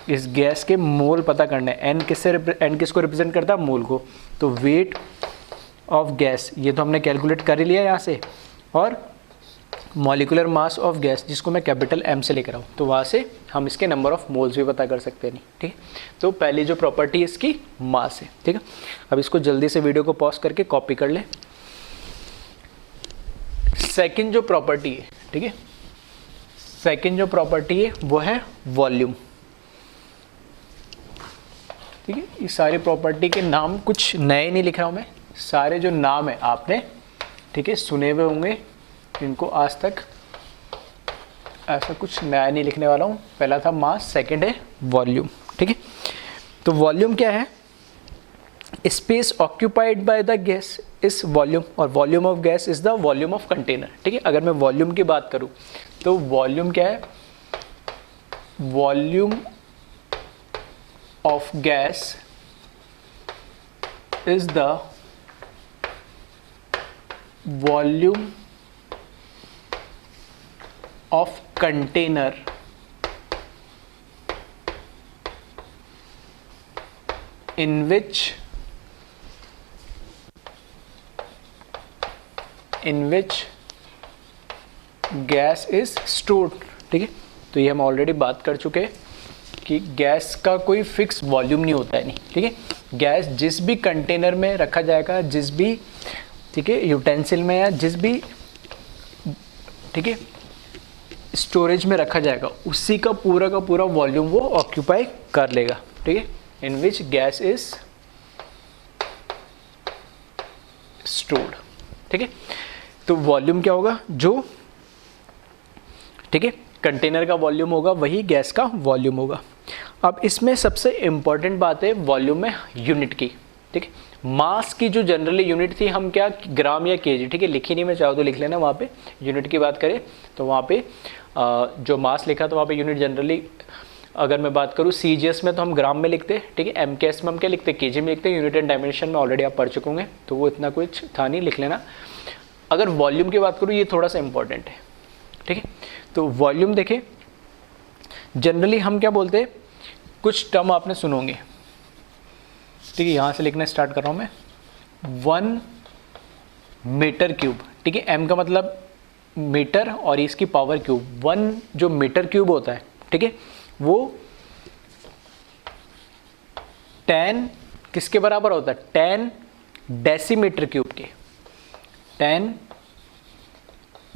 इस गैस के मोल पता करना है, एन किसको रिप्रेजेंट करता है, मोल को, तो वेट ऑफ गैस, ये तो हमने कैलकुलेट कर ही लिया यहाँ से, और मॉलिकुलर मास ऑफ गैस जिसको मैं कैपिटल M से लेकर आऊँ, तो वहाँ से हम इसके नंबर ऑफ मोल्स भी पता कर सकते हैं। नहीं, ठीक है। तो पहली जो प्रॉपर्टी इसकी मास है, ठीक है। अब इसको जल्दी से वीडियो को पॉज करके कॉपी कर ले। सेकंड जो प्रॉपर्टी है, ठीक है, सेकंड जो प्रॉपर्टी है वो है वॉल्यूम, ठीक है। ये सारी प्रॉपर्टी के नाम कुछ नए नहीं लिख रहा हूँ मैं, सारे जो नाम है आपने, ठीक है, सुने हुए होंगे, इनको आज तक ऐसा कुछ नया नहीं लिखने वाला हूँ। पहला था मास, सेकंड है वॉल्यूम, ठीक है। तो वॉल्यूम क्या है? Space occupied by the gas is volume, और volume of gas is the volume of container, ठीक है। अगर मैं वॉल्यूम की बात करूँ तो वॉल्यूम क्या है? Volume of gas is the volume of container in which gas is stored, ठीक है। तो ये हम ऑलरेडी बात कर चुके हैं कि गैस का कोई फिक्स वॉल्यूम नहीं होता है, नहीं, ठीक है। गैस जिस भी कंटेनर में रखा जाएगा, जिस भी, ठीक है, यूटेंसिल में या जिस भी, ठीक है, स्टोरेज में रखा जाएगा, उसी का पूरा वॉल्यूम वो ऑक्यूपाई कर लेगा, ठीक है। इन विच गैस इज स्टोर्ड, ठीक है। तो वॉल्यूम क्या होगा? जो, ठीक है, कंटेनर का वॉल्यूम होगा वही गैस का वॉल्यूम होगा। अब इसमें सबसे इंपॉर्टेंट बात है वॉल्यूम में यूनिट की, ठीक है। मास की जो जनरली यूनिट थी, हम क्या, ग्राम या केजी, ठीक है, लिखी नहीं, मैं चाहो तो लिख लेना। वहाँ पे यूनिट की बात करें तो वहाँ पे जो मास लिखा तो वहाँ पे यूनिट जनरली, अगर मैं बात करूँ CGS में तो हम ग्राम में लिखते हैं, ठीक है। MKS में हम क्या लिखते हैं? केजी में लिखते हैं। यूनिट एंड डायमेंशन में ऑलरेडी आप पढ़ चुके होंगे, तो वो इतना कुछ था नहीं, लिख लेना। अगर वॉल्यूम की बात करूँ, ये थोड़ा सा इंपॉर्टेंट है, ठीक है। तो वॉल्यूम देखें, जनरली हम क्या बोलते हैं, कुछ टर्म आपने सुनोगे, ठीक है। यहाँ से लिखना स्टार्ट कर रहा हूँ मैं, 1 मीटर क्यूब, ठीक है। M का मतलब मीटर और इसकी पावर क्यूब। 1 जो मीटर क्यूब होता है, ठीक है, वो 10 किसके बराबर होता है? 10 डेसीमीटर क्यूब के, 10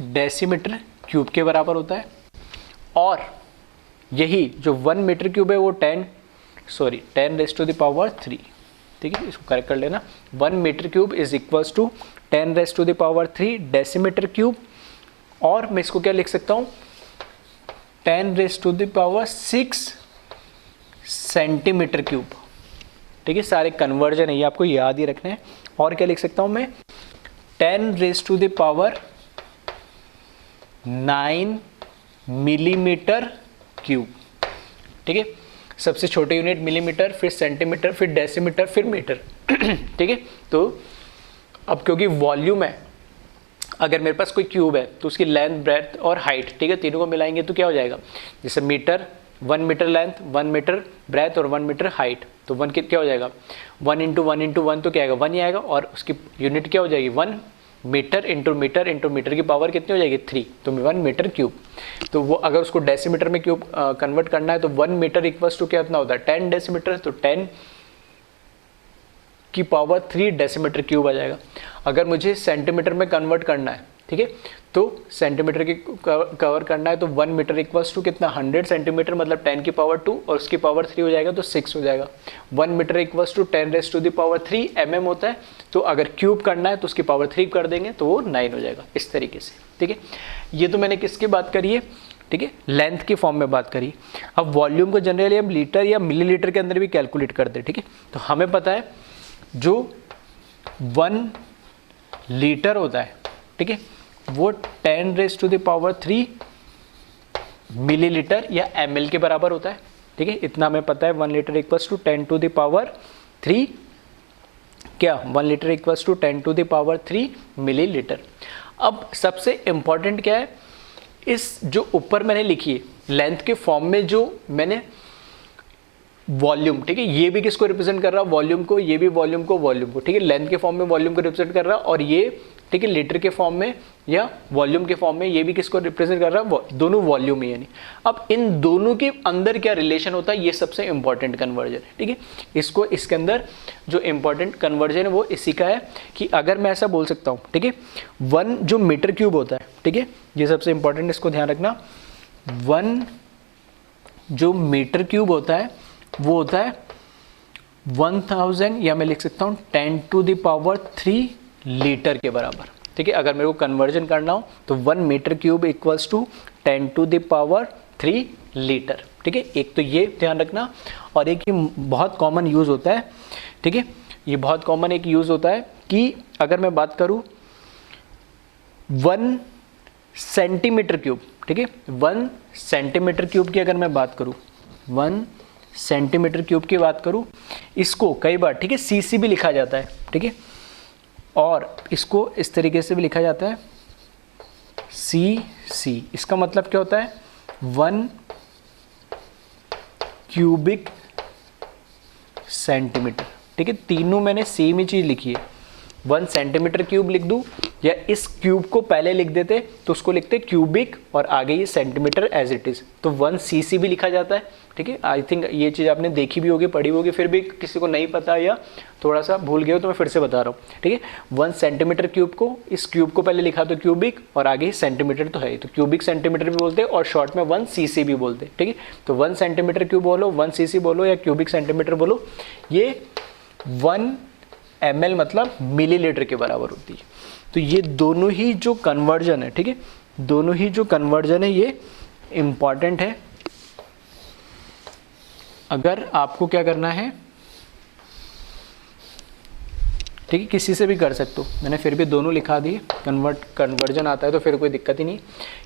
डेसीमीटर क्यूब के बराबर होता है। और यही जो 1 मीटर क्यूब है वो 10 रेज़ टू द पावर 3, ठीक है, इसको करेक्ट कर लेना। 1 metre cube is equals to 10 raise to the power 3 decimetre cube, और मैं इसको क्या लिख सकता हूँ? 10 raise to the power 6 centimetre cube, ठीक है। सारे कन्वर्जन है, ये आपको याद ही रखना है। और क्या लिख सकता हूँ मैं? 10 raise to the power 9 millimetre cube, ठीक है। सबसे छोटे यूनिट मिलीमीटर, फिर सेंटीमीटर, फिर डेसीमीटर, फिर मीटर, ठीक है। तो अब क्योंकि वॉल्यूम है, अगर मेरे पास कोई क्यूब है तो उसकी लेंथ, ब्रेथ और हाइट, ठीक है, तीनों को मिलाएंगे तो क्या हो जाएगा? जैसे metre, 1 metre length, 1 metre breadth और 1 मीटर हाइट, तो 1 क्या हो जाएगा? 1 इंटू 1 इंटू 1 तो क्या आएगा? 1 ही आएगा। और उसकी यूनिट क्या हो जाएगी? 1 मीटर इंटू मीटर की पावर कितनी हो जाएगी? 3, तो 1 मीटर क्यूब। तो वो अगर उसको डेसीमीटर में क्यूब कन्वर्ट करना है तो 1 मीटर इक्वल्स टू क्या इतना होता है? 10 डेसीमीटर, तो 10 की पावर 3 डेसीमीटर क्यूब आ जाएगा। अगर मुझे सेंटीमीटर में कन्वर्ट करना है, ठीक है, तो सेंटीमीटर की कवर करना है तो 1 मीटर इक्वल्स टू कितना? 100 सेंटीमीटर, मतलब 10 की पावर 2 और उसकी पावर 3 हो जाएगा तो 6 हो जाएगा। 1 metre equals to 10 raise to the power 3 mm होता है, तो अगर क्यूब करना है तो उसकी पावर 3 कर देंगे तो वो 9 हो जाएगा, इस तरीके से, ठीक है। ये तो मैंने किसकी बात करी है? ठीक है, लेंथ के फॉर्म में बात करी। अब वॉल्यूम को जनरली हम लीटर या मिलीलीटर के अंदर भी कैलकुलेट करते हैं, ठीक है। तो हमें पता है जो 1 लीटर होता है, ठीक है, वो 10 raise to the power 3 millilitre या ml के बराबर होता है, ठीक है। इतना हमें पता है। 1 litre equals to 10 to the power 3 क्या? 1 litre equals to 10 to the power 3 millilitre. अब सबसे इंपॉर्टेंट क्या है, इस जो ऊपर मैंने लिखी है लेंथ के फॉर्म में जो मैंने वॉल्यूम, ठीक है, ये भी किसको रिप्रेजेंट कर रहा है, वॉल्यूम को, ये भी वॉल्यूम को, ठीक है, लेंथ के फॉर्म में वॉल्यूम को रिप्रेजेंट कर रहा है, और ये, ठीक है, लीटर के फॉर्म में या वॉल्यूम के फॉर्म में ये भी किसको रिप्रेजेंट कर रहा है, दोनों वॉल्यूम ही यानी। अब इन दोनों के अंदर क्या रिलेशन होता है, ये सबसे इंपॉर्टेंट कन्वर्जन है, ठीक है। इसको, इसके अंदर जो इंपॉर्टेंट कन्वर्जन है वो इसी का है कि अगर मैं ऐसा बोल सकता हूँ, ठीक है, 1 जो मीटर क्यूब होता है, ठीक है, ये सबसे इंपॉर्टेंट, इसको ध्यान रखना, 1 जो मीटर क्यूब होता है वो होता है 1000, या मैं लिख सकता हूँ 10⁻³ लीटर के बराबर, ठीक है। अगर मेरे को कन्वर्जन करना हो तो 1 metre cube equals to 10⁻³ litre, ठीक है। एक तो ये ध्यान रखना, और एक ये बहुत कॉमन यूज़ होता है, ठीक है, ये बहुत कॉमन एक यूज़ होता है कि अगर मैं बात करूँ 1 सेंटीमीटर क्यूब, ठीक है, 1 सेंटीमीटर क्यूब की अगर मैं बात करूँ, 1 सेंटीमीटर क्यूब की बात करूँ, इसको कई बार, ठीक है, सीसी भी लिखा जाता है, ठीक है, और इसको इस तरीके से भी लिखा जाता है सीसी। इसका मतलब क्या होता है, 1 क्यूबिक सेंटीमीटर, ठीक है, तीनों मैंने सेम ही चीज़ लिखी है, 1 सेंटीमीटर क्यूब लिख दूँ, या इस क्यूब को पहले लिख देते तो उसको लिखते क्यूबिक और आगे ये सेंटीमीटर एज इट इज़, तो 1 सीसी भी लिखा जाता है, ठीक है। आई थिंक ये चीज़ आपने देखी भी होगी, पढ़ी होगी, फिर भी किसी को नहीं पता या थोड़ा सा भूल गए हो तो मैं फिर से बता रहा हूँ, ठीक है। 1 सेंटीमीटर क्यूब को, इस क्यूब को पहले लिखा तो क्यूबिक और आगे ही सेंटीमीटर तो है ही, तो क्यूबिक सेंटीमीटर भी बोलते हैं और शॉर्ट में 1 सीसी भी बोलते हैं, ठीक है। तो 1 सेंटीमीटर क्यूब बोलो, 1 सीसी बोलो या क्यूबिक सेंटीमीटर बोलो, ये 1 ml मतलब मिलीलीटर के बराबर होती है। तो ये दोनों ही जो कन्वर्जन है, ठीक है, दोनों ही जो कन्वर्जन है ये इम्पॉर्टेंट है। अगर आपको क्या करना है, ठीक है, किसी से भी कर सकते हो, मैंने फिर भी दोनों लिखा दिए, कन्वर्जन आता है तो फिर कोई दिक्कत ही नहीं,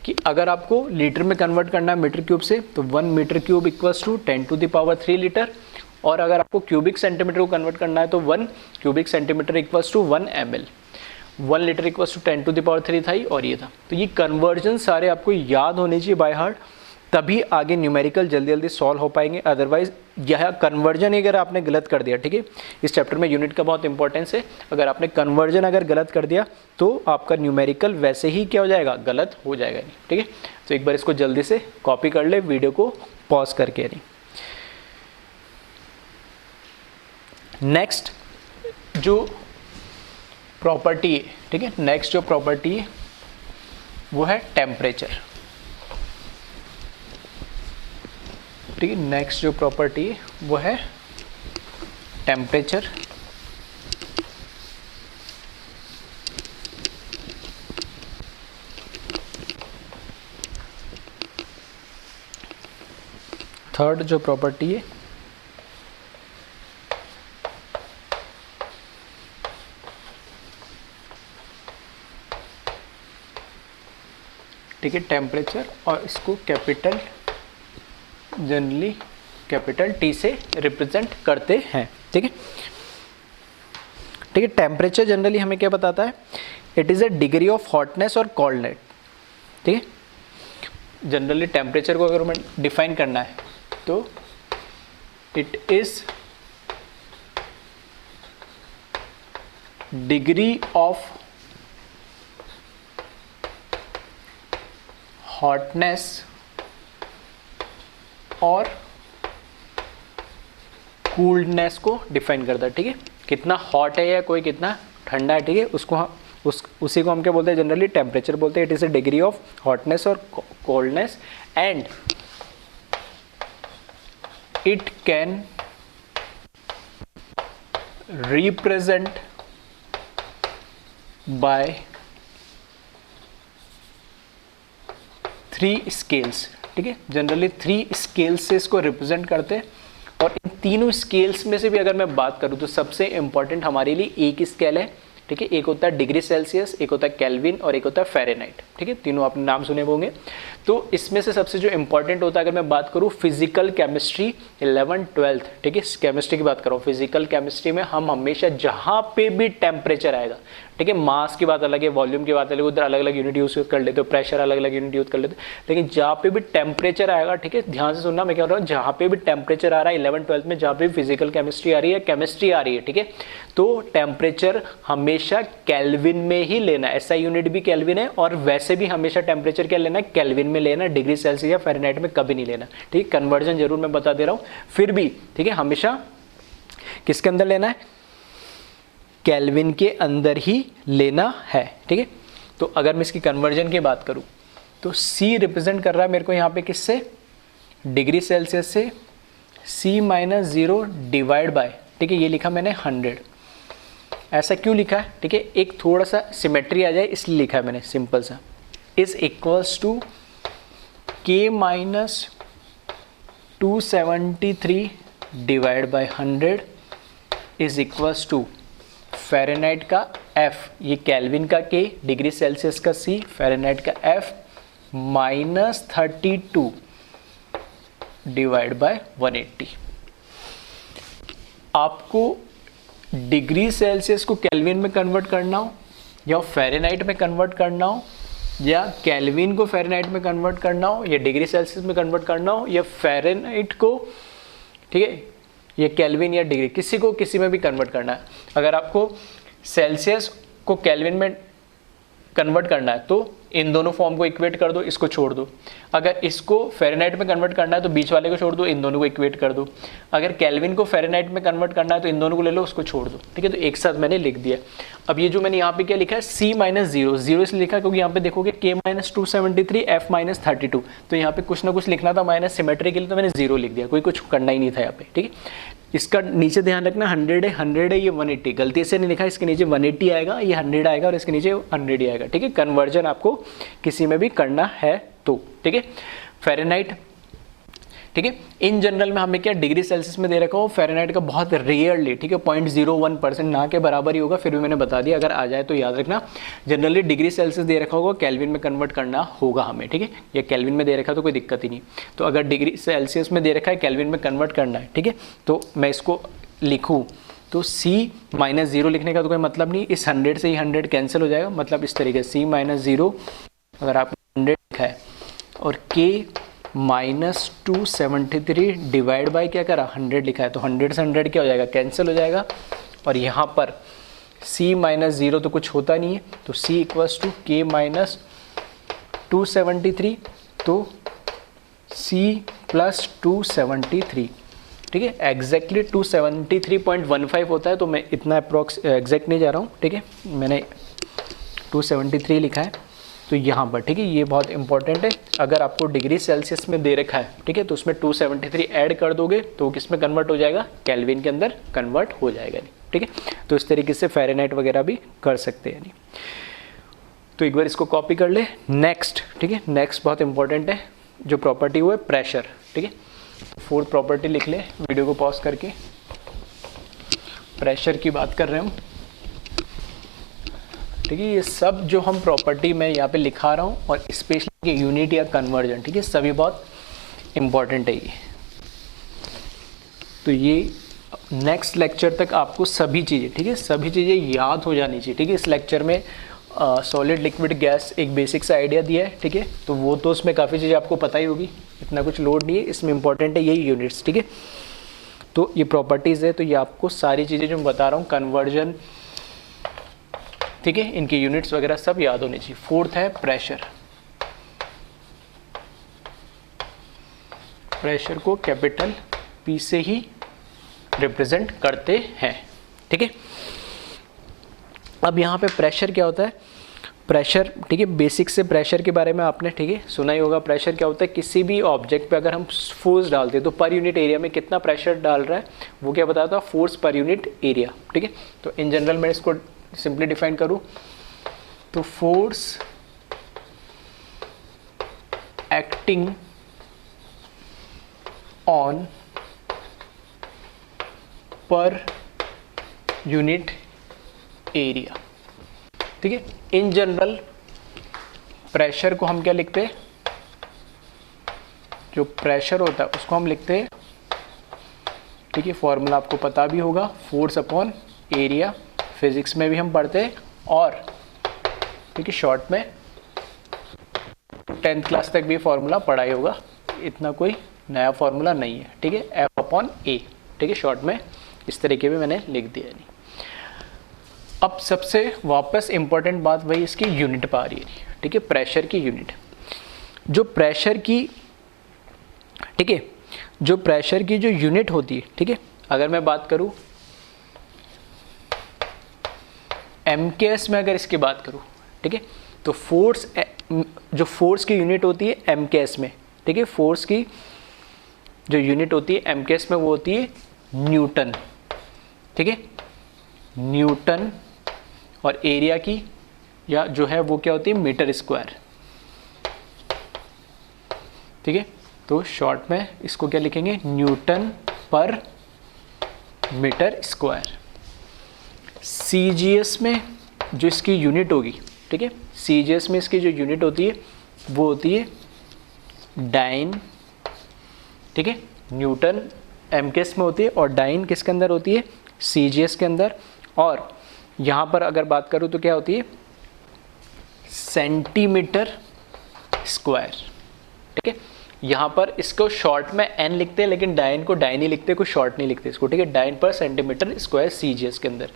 कि अगर आपको लीटर में कन्वर्ट करना है मीटर क्यूब से तो 1 metre cube equals to 10⁻³ litre, और अगर आपको क्यूबिक सेंटीमीटर को कन्वर्ट करना है तो 1 cubic centimetre equals to 1 ml, 1 litre equals to 10⁻³ था ही, और ये था। तो ये कन्वर्जन सारे आपको याद होने चाहिए बाय हार्ट, तभी आगे न्यूमेरिकल जल्दी जल्दी सॉल्व हो पाएंगे। अदरवाइज यह कन्वर्जन अगर आपने गलत कर दिया, ठीक है, इस चैप्टर में यूनिट का बहुत इंपॉर्टेंस है, अगर आपने कन्वर्जन अगर गलत कर दिया तो आपका न्यूमेरिकल वैसे ही क्या हो जाएगा, गलत हो जाएगा, नहीं, ठीक है। तो एक बार इसको जल्दी से कॉपी कर ले, वीडियो को पॉज करके। नहीं, नेक्स्ट जो प्रॉपर्टी है, ठीक है, नेक्स्ट जो प्रॉपर्टी है वो है टेम्परेचर, ठीक है, नेक्स्ट जो प्रॉपर्टी है वो है टेम्परेचर। थर्ड जो प्रॉपर्टी है ठीक है, टेम्परेचर, और इसको कैपिटल, जनरली कैपिटल टी से रिप्रेजेंट करते हैं, ठीक है। ठीक है, टेम्परेचर जनरली हमें क्या बताता है, it is a degree of hotness और कोल्डनेस, ठीक है। जनरली टेम्परेचर को अगर हमें डिफाइन करना है तो it is degree of hotness और कूल्डनेस को डिफाइन करता है, ठीक है, कितना हॉट है या कोई कितना ठंडा है, ठीक है, उसको उसी को हम क्या बोलते हैं, जनरली टेम्परेचर बोलते हैं। It is a degree of hotness और coldness and it can represent by 3 scales, ठीक है, जनरली 3 स्केल्स से इसको रिप्रेजेंट करते हैं। और इन तीनों स्केल्स में से भी अगर मैं बात करूं तो सबसे इंपॉर्टेंट हमारे लिए एक स्केल है ठीक है, एक होता है डिग्री सेल्सियस, एक होता है केल्विन और एक होता है फ़ारेनहाइट, ठीक है, तीनों आपने नाम सुने होंगे। तो इसमें से सबसे जो इंपॉर्टेंट होता है, अगर मैं बात करूँ फिजिकल केमिस्ट्री 11 12, ठीक है, केमिस्ट्री की बात करूँ, फिजिकल केमिस्ट्री में हम हमेशा जहाँ पे भी टेम्परेचर आएगा, ठीक है, मास की बात अलग है, वॉल्यूम की बात अलग है, उधर अलग अलग यूनिट यूज कर लेते हो, प्रेशर अलग अलग यूनिट यूज कर लेते हो, लेकिन जहाँ पे भी टेम्परेचर आएगा, ठीक है, ध्यान से सुनना मैं क्या बोल रहा हूँ, जहाँ पे भी टेम्परेचर आ रहा है 11 12 में, जहाँ पे भी फिजिकल केमिस्ट्री आ रही है, केमिस्ट्री आ रही है, ठीक है, तो टेम्परेचर हमेशा केल्विन में ही लेना है, ऐसा यूनिट भी केल्विन है, और वैसे भी हमेशा टेम्परेचर क्या लेना है, केल्विन में लेना, डिग्री सेल्सियस या फ़ारेनहाइट में कभी नहीं लेना, ठीक है, कन्वर्जन जरूर मैं बता दे रहा हूँ, फिर भी ठीक है, हमेशा किसके अंदर लेना है, केल्विन के अंदर ही लेना है, ठीक है। तो अगर मैं इसकी कन्वर्जन की बात करूं तो C रिप्रेजेंट कर रहा है मेरे को यहाँ पे किससे, डिग्री सेल्सियस से, C-0 डिवाइड बाय, ठीक है, ये लिखा मैंने 100, ऐसा क्यों लिखा है, ठीक है, एक थोड़ा सा सिमेट्री आ जाए इसलिए लिखा है मैंने, सिंपल सा, is equals to K-273 divide by 100 is equals to Fahrenheit का F, ये केल्विन का K, डिग्री सेल्सियस का C, फ़ारेनहाइट का F -32 डिवाइड बाय 180। आपको डिग्री सेल्सियस को केल्विन में कन्वर्ट करना हो या फ़ारेनहाइट में कन्वर्ट करना हो, या केल्विन को फ़ारेनहाइट में कन्वर्ट करना हो, या डिग्री सेल्सियस में कन्वर्ट करना हो, या फ़ारेनहाइट को, ठीक है, ये केल्विन या डिग्री, किसी को किसी में भी कन्वर्ट करना है। अगर आपको सेल्सियस को केल्विन में कन्वर्ट करना है तो इन दोनों फॉर्म को इक्वेट कर दो, इसको छोड़ दो। अगर इसको फ़ारेनहाइट में कन्वर्ट करना है तो बीच वाले को छोड़ दो, इन दोनों को इक्वेट कर दो। अगर केल्विन को फ़ारेनहाइट में कन्वर्ट करना है तो इन दोनों को ले लो, उसको छोड़ दो, ठीक है। तो एक साथ मैंने लिख दिया। अब ये जो मैंने यहाँ पे क्या लिखा है, C-0, 0 इसलिए लिखा क्योंकि यहाँ पे देखोगे K-273 F-32, तो यहाँ पे कुछ ना कुछ लिखना था माइनस सिमेट्री के लिए, तो मैंने 0 लिख दिया, कोई कुछ करना ही नहीं था यहाँ पे, ठीक है। इसका नीचे ध्यान रखना 100 है, ये 180, गलती से नहीं लिखा, इसके नीचे 180 आएगा, ये 100 आएगा और इसके नीचे 100 ही आएगा, ठीक है। कन्वर्जन आपको किसी में भी करना है तो, ठीक है। फ़ारेनहाइट, ठीक है, इन जनरल में हमें क्या डिग्री सेल्सियस में दे रखा हो, फ़ारेनहाइट का बहुत रेयरली, ठीक है, 0.01% ना के बराबर ही होगा, फिर भी मैंने बता दिया, अगर आ जाए तो याद रखना। जनरली डिग्री सेल्सियस दे रखा होगा, केल्विन में कन्वर्ट करना होगा हमें, ठीक है, या केल्विन में दे रखा तो कोई दिक्कत ही नहीं। तो अगर डिग्री सेल्सियस में दे रखा है, केल्विन में कन्वर्ट करना है, ठीक है, तो मैं इसको लिखूँ तो C-0 लिखने का तो कोई मतलब नहीं, इस 100 से ही 100 कैंसिल हो जाएगा, मतलब इस तरीके से C-0 अगर आपने 100 लिखा है और K-273 डिवाइड बाय क्या करा 100 लिखा है, तो 100 से 100 क्या हो जाएगा, कैंसिल हो जाएगा। और यहाँ पर C-0 तो कुछ होता नहीं है, तो C इक्वल्स टू K-273, तो C + 273, ठीक है, एग्जैक्टली 273.15 होता है, तो मैं इतना अप्रॉक्स एग्जैक्ट नहीं जा रहा हूँ, ठीक है, मैंने 273 लिखा है। तो यहाँ पर, ठीक है, ये बहुत इंपॉर्टेंट है। अगर आपको डिग्री सेल्सियस में दे रखा है, ठीक है, तो उसमें 273 ऐड कर दोगे तो वो किस में कन्वर्ट हो जाएगा, केल्विन के अंदर कन्वर्ट हो जाएगा, नहीं, ठीक है। तो इस तरीके से फ़ारेनहाइट वगैरह भी कर सकते हैं, नहीं। तो एक बार इसको कॉपी कर ले। नेक्स्ट, ठीक है, नेक्स्ट बहुत इंपॉर्टेंट है, जो प्रॉपर्टी वो है प्रेशर, ठीक है। फोर्थ प्रॉपर्टी लिख ले, वीडियो को पॉज करके, प्रेशर की बात कर रहे हैं हम, ठीक है। ये सब जो हम प्रॉपर्टी मैं यहाँ पे लिखा रहा हूँ, और स्पेशली यूनिट या कन्वर्जन, ठीक है, सभी बहुत इंपॉर्टेंट है ये। तो ये नेक्स्ट लेक्चर तक आपको सभी चीज़ें, ठीक है, सभी चीज़ें याद हो जानी चाहिए, ठीक है। इस लेक्चर में सॉलिड लिक्विड गैस एक बेसिक सा आइडिया दिया है, ठीक है, तो वो तो उसमें काफ़ी चीज़ें आपको पता ही होगी, इतना कुछ लोड नहीं है, इसमें इंपॉर्टेंट है यही यूनिट्स, ठीक है। तो ये प्रॉपर्टीज़ है, तो ये आपको सारी चीज़ें जो मैं बता रहा हूँ, कन्वर्जन, ठीक है, इनके यूनिट्स वगैरह सब याद होने चाहिए। फोर्थ है प्रेशर। प्रेशर को कैपिटल P से ही रिप्रेजेंट करते हैं, ठीक है। अब यहाँ पे प्रेशर क्या होता है, प्रेशर, ठीक है, बेसिक से प्रेशर के बारे में आपने, ठीक है, सुना ही होगा। प्रेशर क्या होता है, किसी भी ऑब्जेक्ट पे अगर हम फोर्स डालते हैं तो पर यूनिट एरिया में कितना प्रेशर डाल रहा है वो क्या बताता है, फोर्स पर यूनिट एरिया, ठीक है। तो इन जनरल मैं इसको सिंपली डिफाइन करूं तो force acting on per unit area, ठीक है। इन जनरल प्रेशर को हम क्या लिखते हैं, जो प्रेशर होता है उसको हम लिखते हैं, ठीक है, फॉर्मूला आपको पता भी होगा, फोर्स अपॉन एरिया, फिजिक्स में भी हम पढ़ते हैं और ठीक है शॉर्ट में 10th क्लास तक भी फॉर्मूला पढ़ा ही होगा, इतना कोई नया फॉर्मूला नहीं है, ठीक है, एफ अपॉन ए, ठीक है, शॉर्ट में इस तरीके में मैंने लिख दिया नहीं। अब सबसे वापस इंपॉर्टेंट बात वही इसकी यूनिट पर आ रही है, ठीक है, प्रेशर की यूनिट। जो प्रेशर की, ठीक है, जो प्रेशर की जो यूनिट होती है, ठीक है, अगर मैं बात करूं MKS में, अगर इसकी बात करूं, ठीक है, तो फोर्स, जो फोर्स की यूनिट होती है MKS में, ठीक है, फोर्स की जो यूनिट होती है MKS में वो होती है न्यूटन, ठीक है, न्यूटन, और एरिया की या जो है वो क्या होती है मीटर स्क्वायर, ठीक है। तो शॉर्ट में इसको क्या लिखेंगे, Newton per metre square. CGS में जो इसकी यूनिट होगी, ठीक है, CGS में इसकी जो यूनिट होती है वो होती है डाइन, ठीक है, न्यूटन MKS में होती है और डाइन किसके अंदर होती है, CGS के अंदर। और यहाँ पर अगर बात करूँ तो क्या होती है, सेंटीमीटर स्क्वायर, ठीक है। यहाँ पर इसको शॉर्ट में n लिखते हैं, लेकिन डाइन को डाइन ही लिखते हैं, कोई शॉर्ट नहीं लिखते इसको, ठीक है, dine per centimetre square CGS के अंदर।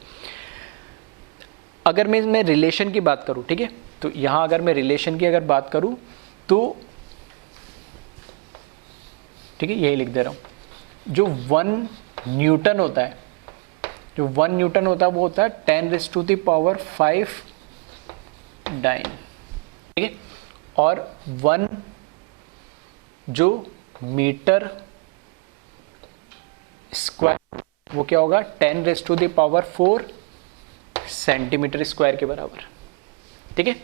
अगर मैं रिलेशन की बात करूँ, ठीक है, तो यहाँ अगर मैं रिलेशन की अगर बात करूँ तो ठीक है यही लिख दे रहा हूँ, जो 1 न्यूटन होता है, जो 1 न्यूटन होता है वो होता है 10⁵ डाइन, ठीक है, और 1 जो मीटर स्क्वायर वो क्या होगा 10⁴ सेंटीमीटर स्क्वायर के बराबर, ठीक है।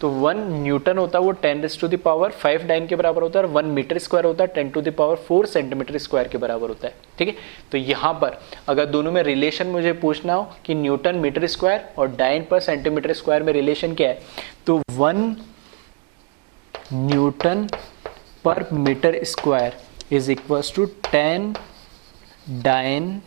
तो 1 न्यूटन होता है वो 10⁵ डाइन के बराबर होता है, और 1 मीटर स्क्वायर होता है 10⁴ सेंटीमीटर स्क्वायर के बराबर होता है, ठीक है। तो यहाँ पर अगर दोनों में रिलेशन मुझे पूछना हो कि न्यूटन मीटर स्क्वायर और डाइन पर सेंटीमीटर स्क्वायर में रिलेशन क्या है, तो 1 newton per metre square is equals to 10 dyne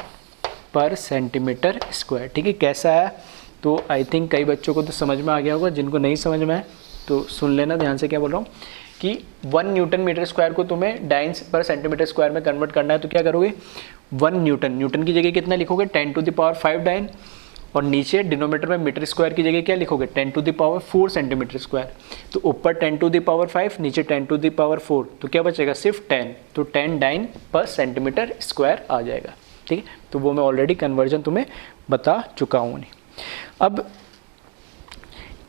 per centimetre square, ठीक है। कैसा है, तो आई थिंक कई बच्चों को तो समझ में आ गया होगा, जिनको नहीं समझ में है तो सुन लेना ध्यान से क्या बोल रहा हूँ कि 1 न्यूटन मीटर स्क्वायर को तुम्हें डाइन पर सेंटीमीटर स्क्वायर में कन्वर्ट करना है, तो क्या करोगे, 1 न्यूटन, न्यूटन की जगह कितना लिखोगे 10⁵ डाइन, और नीचे डिनोमीटर में मीटर स्क्वायर की जगह क्या लिखोगे 10⁴ सेंटीमीटर स्क्वायर। तो ऊपर 10⁵, नीचे 10⁴, तो क्या बचेगा सिर्फ 10, तो 10 डाइन पर सेंटीमीटर स्क्वायर आ जाएगा, ठीक है। तो वो मैं ऑलरेडी कन्वर्जन तुम्हें बता चुका हूँ। अब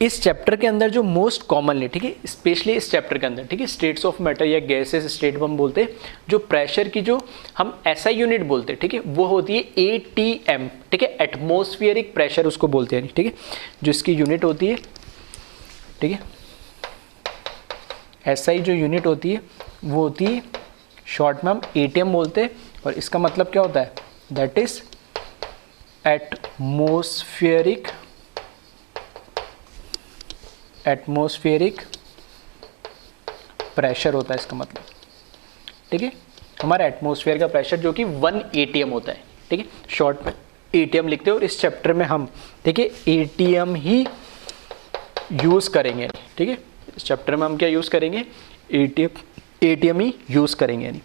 इस चैप्टर के अंदर जो मोस्ट कॉमनली, ठीक है, स्पेशली इस चैप्टर के अंदर, ठीक है, स्टेट्स ऑफ मैटर या गैसेस स्टेट हम बोलते हैं, जो प्रेशर की जो हम SI यूनिट बोलते हैं, ठीक है, वो होती है ATM, ठीक है, एटमॉस्फेरिक प्रेशर उसको बोलते हैं, ठीक है, जो इसकी यूनिट होती है, ठीक है, SI जो यूनिट होती है वो होती है शॉर्ट में हम ATM बोलते हैं, और इसका मतलब क्या होता है, दैट इज एटमॉस्फेरिक प्रेशर होता है इसका मतलब, ठीक है, हमारा एटमॉस्फेयर का प्रेशर जो कि 1 ATM होता है, ठीक है, शॉर्ट में ATM लिखते हैं। और इस चैप्टर में हम, ठीक है, ATM ही यूज़ करेंगे, ठीक है, इस चैप्टर में हम क्या यूज़ करेंगे, ATM ही यूज़ करेंगे। नहीं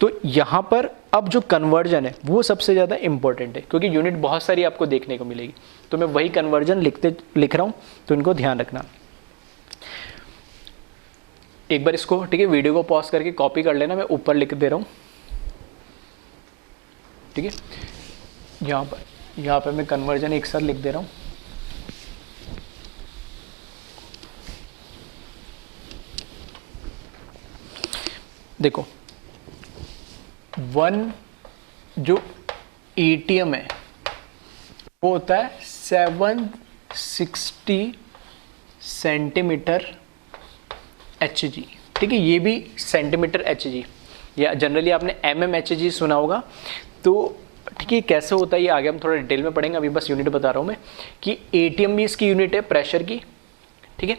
तो यहाँ पर अब जो कन्वर्जन है वो सबसे ज़्यादा इंपॉर्टेंट है, क्योंकि यूनिट बहुत सारी आपको देखने को मिलेगी, तो मैं वही कन्वर्जन लिख रहा हूँ, तो इनको ध्यान रखना। एक बार इसको, ठीक है, वीडियो को पॉज करके कॉपी कर लेना, मैं ऊपर लिख दे रहा हूँ, ठीक है, यहाँ पर मैं कन्वर्जन एक साथ लिख दे रहा हूँ। देखो 1 जो ATM है वो होता है 760 सेंटीमीटर HG, ठीक है, ये भी सेंटीमीटर HG, या जनरली आपने HG सुना होगा। तो ठीक है, कैसे होता है ये आगे हम थोड़ा डिटेल में पढ़ेंगे, अभी बस यूनिट बता रहा हूँ मैं कि एटीएम भी इसकी यूनिट है प्रेशर की। ठीक है,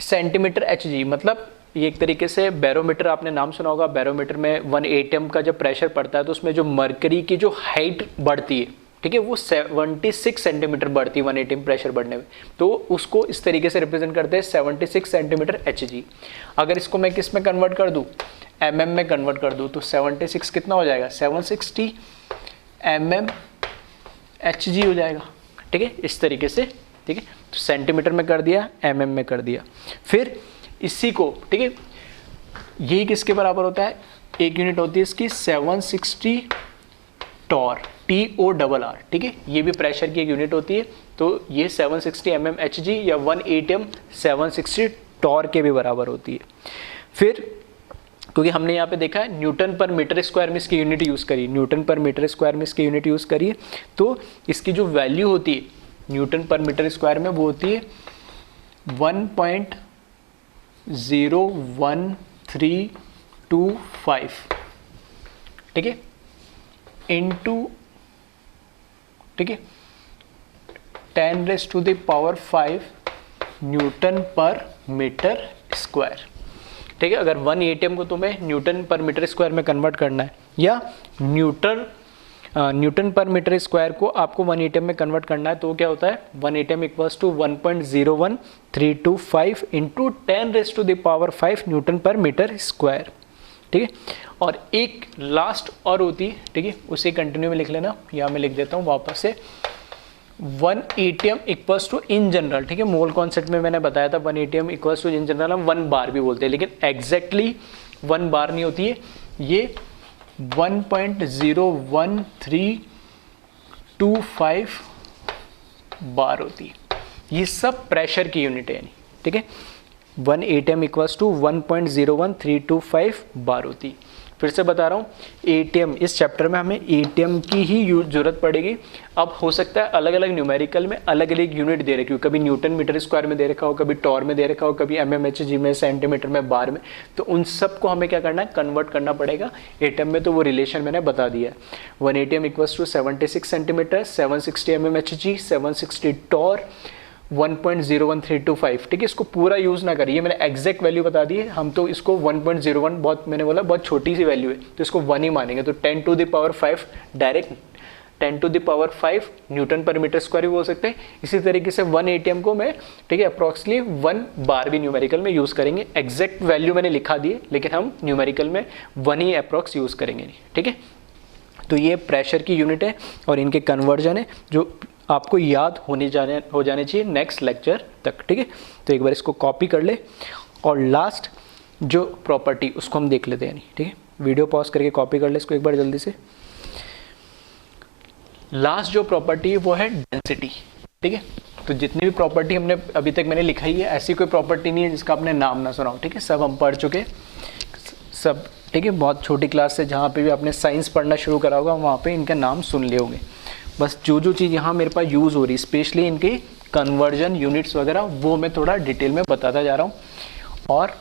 सेंटीमीटर एचजी मतलब ये एक तरीके से बैरोमीटर, आपने नाम सुना होगा, बैरोमीटर में 1 एटीएम का जब प्रेशर पड़ता है तो उसमें जो मरकरी की जो हाइट बढ़ती है, ठीक है, वो 76 सेंटीमीटर बढ़ती है 1 एटीएम प्रेशर बढ़ने में, तो उसको इस तरीके से रिप्रेजेंट करते हैं 76 सेंटीमीटर एचजी। अगर इसको मैं किस में कन्वर्ट कर दूँ, एमएम में कन्वर्ट कर दूँ, तो 76 कितना हो जाएगा, 760 mm एचजी हो जाएगा। ठीक है, इस तरीके से। ठीक है, तो सेंटीमीटर में कर दिया, एमएम में कर दिया। फिर इसी को, ठीक है, यही किसके बराबर होता है, एक यूनिट होती है इसकी 760 टॉर, TORR। ठीक है, ये भी प्रेशर की एक यूनिट होती है, तो ये 760 mm एचजी या 1 ATM 760 टॉर के भी बराबर होती है। फिर क्योंकि हमने यहाँ पे देखा है न्यूटन पर मीटर स्क्वायर में इसकी यूनिट यूज़ करी, न्यूटन पर मीटर स्क्वायर में इसकी यूनिट यूज़ करी है, तो इसकी जो वैल्यू होती है न्यूटन पर मीटर स्क्वायर में वो होती है 1.01325। ठीक है, इंटू, ठीक है, 10⁵ न्यूटन पर मीटर स्क्वायर। ठीक है, अगर 1 एटीएम को तुम्हें न्यूटन पर मीटर स्क्वायर में कन्वर्ट करना है या न्यूटन पर मीटर स्क्वायर को आपको 1 एटीएम में कन्वर्ट करना है, तो क्या होता है 1 ATM equals to 1.01325 into 10⁵ newton per metre square. ठीक है, और एक लास्ट और होती है, ठीक है, उसे कंटिन्यू में लिख लेना, यहाँ मैं लिख देता हूँ वापस से 1 ATM equals to in general. ठीक है, मोल कॉन्सेप्ट में मैंने बताया था 1 ATM equals to in general हम 1 बार भी बोलते हैं, लेकिन एग्जैक्टली 1 बार नहीं होती है, ये 1.01325 बार होती है। ये सब प्रेशर की यूनिट है। ठीक है, 1 एटीएम इक्वल्स टू 1.01325 बार होती है। फिर से बता रहा हूँ, एटीएम इस चैप्टर में हमें एटीएम की ही जरूरत पड़ेगी। अब हो सकता है अलग अलग न्यूमेरिकल में अलग अलग यूनिट दे रखी हो, कभी न्यूटन मीटर स्क्वायर में दे रखा हो, कभी टॉर में दे रखा हो, कभी mmHg में, सेंटीमीटर में, बार में, तो उन सब को हमें क्या करना है, कन्वर्ट करना पड़ेगा एटीएम में। तो वो रिलेशन मैंने बता दिया है, 1 ATM equals to 76 centimetre, 760 mmHg, 760 torr, 1.01325। ठीक है, इसको पूरा यूज़ ना करिए, मैंने एग्जैक्ट वैल्यू बता दी है, हम तो इसको 1.01, बहुत मैंने बोला बहुत छोटी सी वैल्यू है तो इसको 1 ही मानेंगे, तो 10⁵ direct 10⁵ newton per metre square भी बोल सकते हैं। इसी तरीके से 1 एटीएम को मैं, ठीक है, अप्रॉक्सिमेटली 1 बार भी न्यूमेरिकल में यूज़ करेंगे। एग्जैक्ट वैल्यू मैंने लिखा दी है, लेकिन हम न्यूमेरिकल में 1 ही अप्रॉक्स यूज़ करेंगे। ठीक है, तो ये प्रेशर की यूनिट है और इनके कन्वर्जन है जो आपको याद हो जाने चाहिए नेक्स्ट लेक्चर तक। ठीक है, तो एक बार इसको कॉपी कर ले और लास्ट जो प्रॉपर्टी उसको हम देख लेते हैं। ठीक है, वीडियो पॉज करके कॉपी कर ले इसको एक बार जल्दी से। लास्ट जो प्रॉपर्टी है वो है डेंसिटी। ठीक है, तो जितनी भी प्रॉपर्टी हमने अभी तक मैंने लिखाई है, ऐसी कोई प्रॉपर्टी नहीं है जिसका आपने नाम ना सुना हो। ठीक है, सब हम पढ़ चुके सब। ठीक है, बहुत छोटी क्लास से जहाँ पे भी आपने साइंस पढ़ना शुरू करा होगा वहाँ पे इनका नाम सुन लिए होंगे। बस जो जो चीज़ यहाँ मेरे पास यूज़ हो रही है, स्पेशली इनके कन्वर्जन यूनिट्स वगैरह, वो मैं थोड़ा डिटेल में बताता जा रहा हूँ। और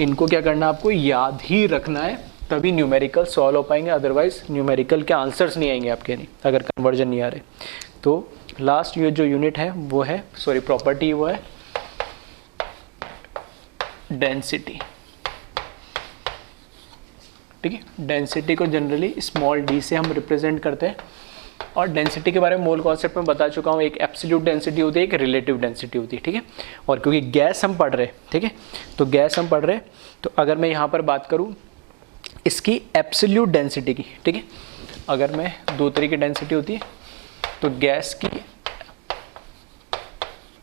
इनको क्या करना है, आपको याद ही रखना है, तभी न्यूमेरिकल सॉल्व हो पाएंगे, अदरवाइज न्यूमेरिकल के आंसर्स नहीं आएंगे आपके, नहीं अगर कन्वर्जन नहीं आ रहे। तो लास्ट ये जो यूनिट है वो है, सॉरी प्रॉपर्टी, वो है डेंसिटी। ठीक है, डेंसिटी को जनरली स्मॉल d से हम रिप्रेजेंट करते हैं। और डेंसिटी के बारे में मोल कॉन्सेप्ट में बता चुका हूँ, एक एब्सोल्यूट डेंसिटी होती है, एक रिलेटिव डेंसिटी होती है। ठीक है, और क्योंकि गैस हम पढ़ रहे हैं, ठीक है, तो गैस हम पढ़ रहे हैं, तो अगर मैं यहाँ पर बात करूँ इसकी एब्सोल्यूट डेंसिटी की, ठीक है, अगर मैं दो तरह की डेंसिटी होती है, तो गैस की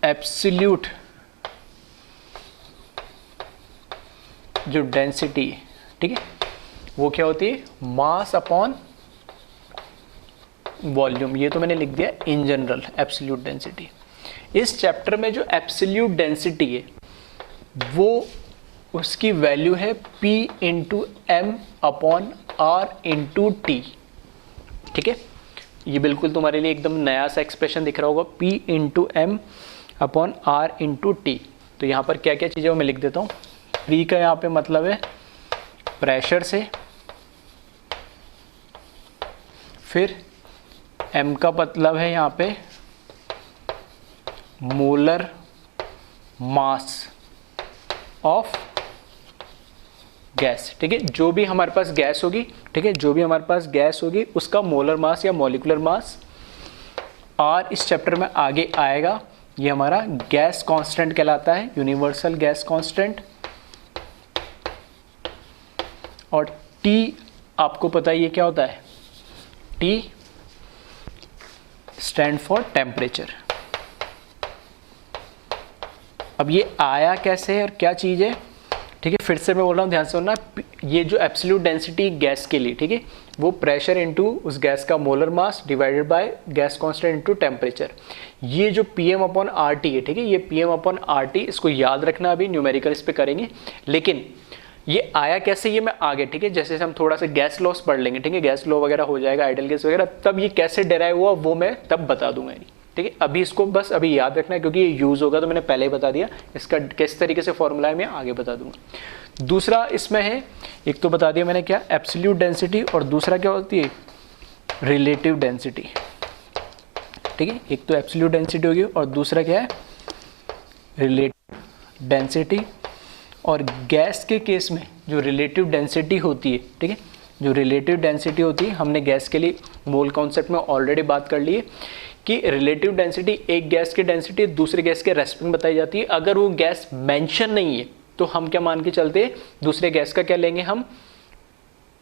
एब्सोल्यूट जो डेंसिटी है, ठीक है, वो क्या होती है, मास अपॉन वॉल्यूम। ये तो मैंने लिख दिया इन जनरल एब्सोल्यूट डेंसिटी। इस चैप्टर में जो एब्सोल्यूट डेंसिटी है वो उसकी वैल्यू है P into M upon R into T. ठीक है, ये बिल्कुल तुम्हारे लिए एकदम नया सा एक्सप्रेशन दिख रहा होगा, P into M upon R into T. तो यहाँ पर क्या क्या चीज़ें वो मैं लिख देता हूँ। P का यहाँ पे मतलब है प्रेशर से, फिर m का मतलब है यहाँ पे मोलर मास ऑफ गैस, ठीक है। जो भी हमारे पास गैस होगी, ठीक है, जो भी हमारे पास गैस होगी उसका मोलर मास या मॉलिक्यूलर मास। और इस चैप्टर में आगे आएगा, ये हमारा गैस कांस्टेंट कहलाता है, यूनिवर्सल गैस कांस्टेंट। और T आपको पता ही है क्या होता है, T स्टैंड फॉर टेम्परेचर। अब ये आया कैसे है और क्या चीज़ है, ठीक है, फिर से मैं बोल रहा हूँ, ध्यान से सुनना। ये जो एब्सोल्यूट डेंसिटी गैस के लिए, ठीक है, वो प्रेशर इनटू उस गैस का molar mass divided by gas constant into temperature. ये जो Pm/RT है, ठीक है, ये Pm/RT, इसको याद रखना, अभी न्यूमेरिकल इस पे करेंगे। लेकिन ये आया कैसे, ये मैं आगे, ठीक है, जैसे हम थोड़ा सा गैस लॉस पढ़ लेंगे, ठीक है, गैस लॉ वगैरह हो जाएगा, आइडल गैस वगैरह, तब ये कैसे डेराइव हुआ वो मैं तब बता दूंगा, ठीक है। अभी इसको बस अभी याद रखना है, क्योंकि ये यूज़ होगा तो मैंने पहले ही बता दिया। इसका किस तरीके से फॉर्मूला है मैं आगे बता दूंगा। दूसरा इसमें है, एक तो बता दिया मैंने क्या, एब्सोल्यूट डेंसिटी, और दूसरा क्या होती है, रिलेटिव डेंसिटी, ठीक है। एक तो एब्सोल्यूट डेंसिटी होगी और दूसरा क्या है, रिलेटिव डेंसिटी। और गैस के केस में जो रिलेटिव डेंसिटी होती है, ठीक है, जो रिलेटिव डेंसिटी होती है, हमने गैस के लिए मोल कॉन्सेप्ट में ऑलरेडी बात कर ली है कि रिलेटिव डेंसिटी एक गैस की डेंसिटी दूसरे गैस के रेस्पेक्ट में बताई जाती है। अगर वो गैस मेंशन नहीं है तो हम क्या मान के चलते हैं, दूसरे गैस का क्या लेंगे हम,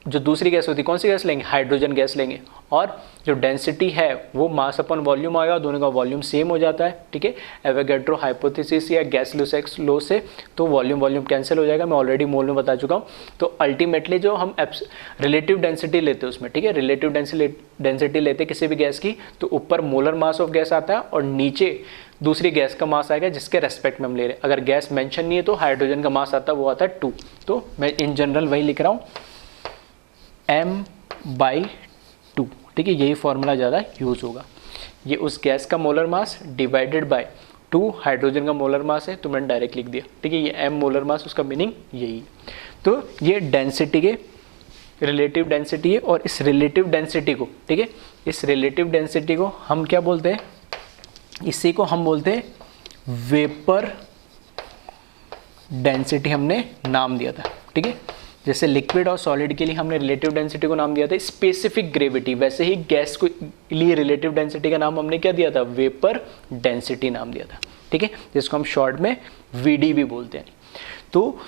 जो दूसरी गैस होती है कौन सी गैस लेंगे, हाइड्रोजन गैस लेंगे। और जो डेंसिटी है वो मास अपॉन वॉल्यूम आएगा, दोनों का वॉल्यूम सेम हो जाता है, ठीक है। एवोगैड्रो हाइपोथेसिस या गैस-लुसाक लॉ से तो वॉल्यूम कैंसिल हो जाएगा, मैं ऑलरेडी मोल में बता चुका हूँ। तो अल्टीमेटली जो हम रिलेटिव डेंसिटी लेते हैं उसमें, ठीक है, रिलेटिव डेंसिटी लेते किसी भी गैस की, तो ऊपर मोलर मास ऑफ गैस आता है और नीचे दूसरी गैस का मास आएगा जिसके रेस्पेक्ट में हम ले रहे हैं। अगर गैस मेंशन नहीं है तो हाइड्रोजन का मास आता है, वो आता है 2। तो मैं इन जनरल वही लिख रहा हूँ, m/2, ठीक है, यही फॉर्मूला ज़्यादा यूज़ होगा। ये उस गैस का molar mass divided by 2 hydrogen का मोलर मास है, तो मैंने डायरेक्ट लिख दिया, ठीक है। ये m मोलर मास, उसका मीनिंग यही है। तो ये डेंसिटी के रिलेटिव डेंसिटी है, और इस रिलेटिव डेंसिटी को, ठीक है, इस रिलेटिव डेंसिटी को हम क्या बोलते हैं, इसी को हम बोलते हैं वेपर डेंसिटी, हमने नाम दिया था, ठीक है। जैसे लिक्विड और सॉलिड के लिए हमने रिलेटिव डेंसिटी को नाम दिया था स्पेसिफिक ग्रेविटी, वैसे ही गैस को लिए रिलेटिव डेंसिटी का नाम हमने क्या दिया था, वेपर डेंसिटी नाम दिया था, ठीक है, जिसको हम शॉर्ट में VD भी बोलते हैं। तो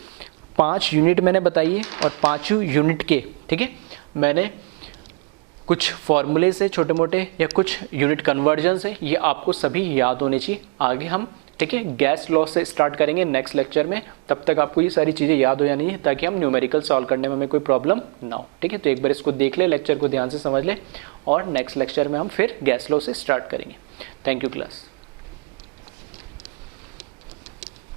5 यूनिट मैंने बताई है, और 5 यूनिट के, ठीक है, मैंने कुछ फॉर्मूले से छोटे मोटे या कुछ यूनिट कन्वर्जन से, ये आपको सभी याद होने चाहिए। आगे हम, ठीक है, गैस लॉ से स्टार्ट करेंगे नेक्स्ट लेक्चर में, तब तक आपको ये सारी चीज़ें याद हो जानी है ताकि हम न्यूमेरिकल सॉल्व करने में हमें कोई प्रॉब्लम ना हो, ठीक है। तो एक बार इसको देख ले, लेक्चर को ध्यान से समझ ले, और नेक्स्ट लेक्चर में हम फिर गैस लॉ से स्टार्ट करेंगे। Thank you class.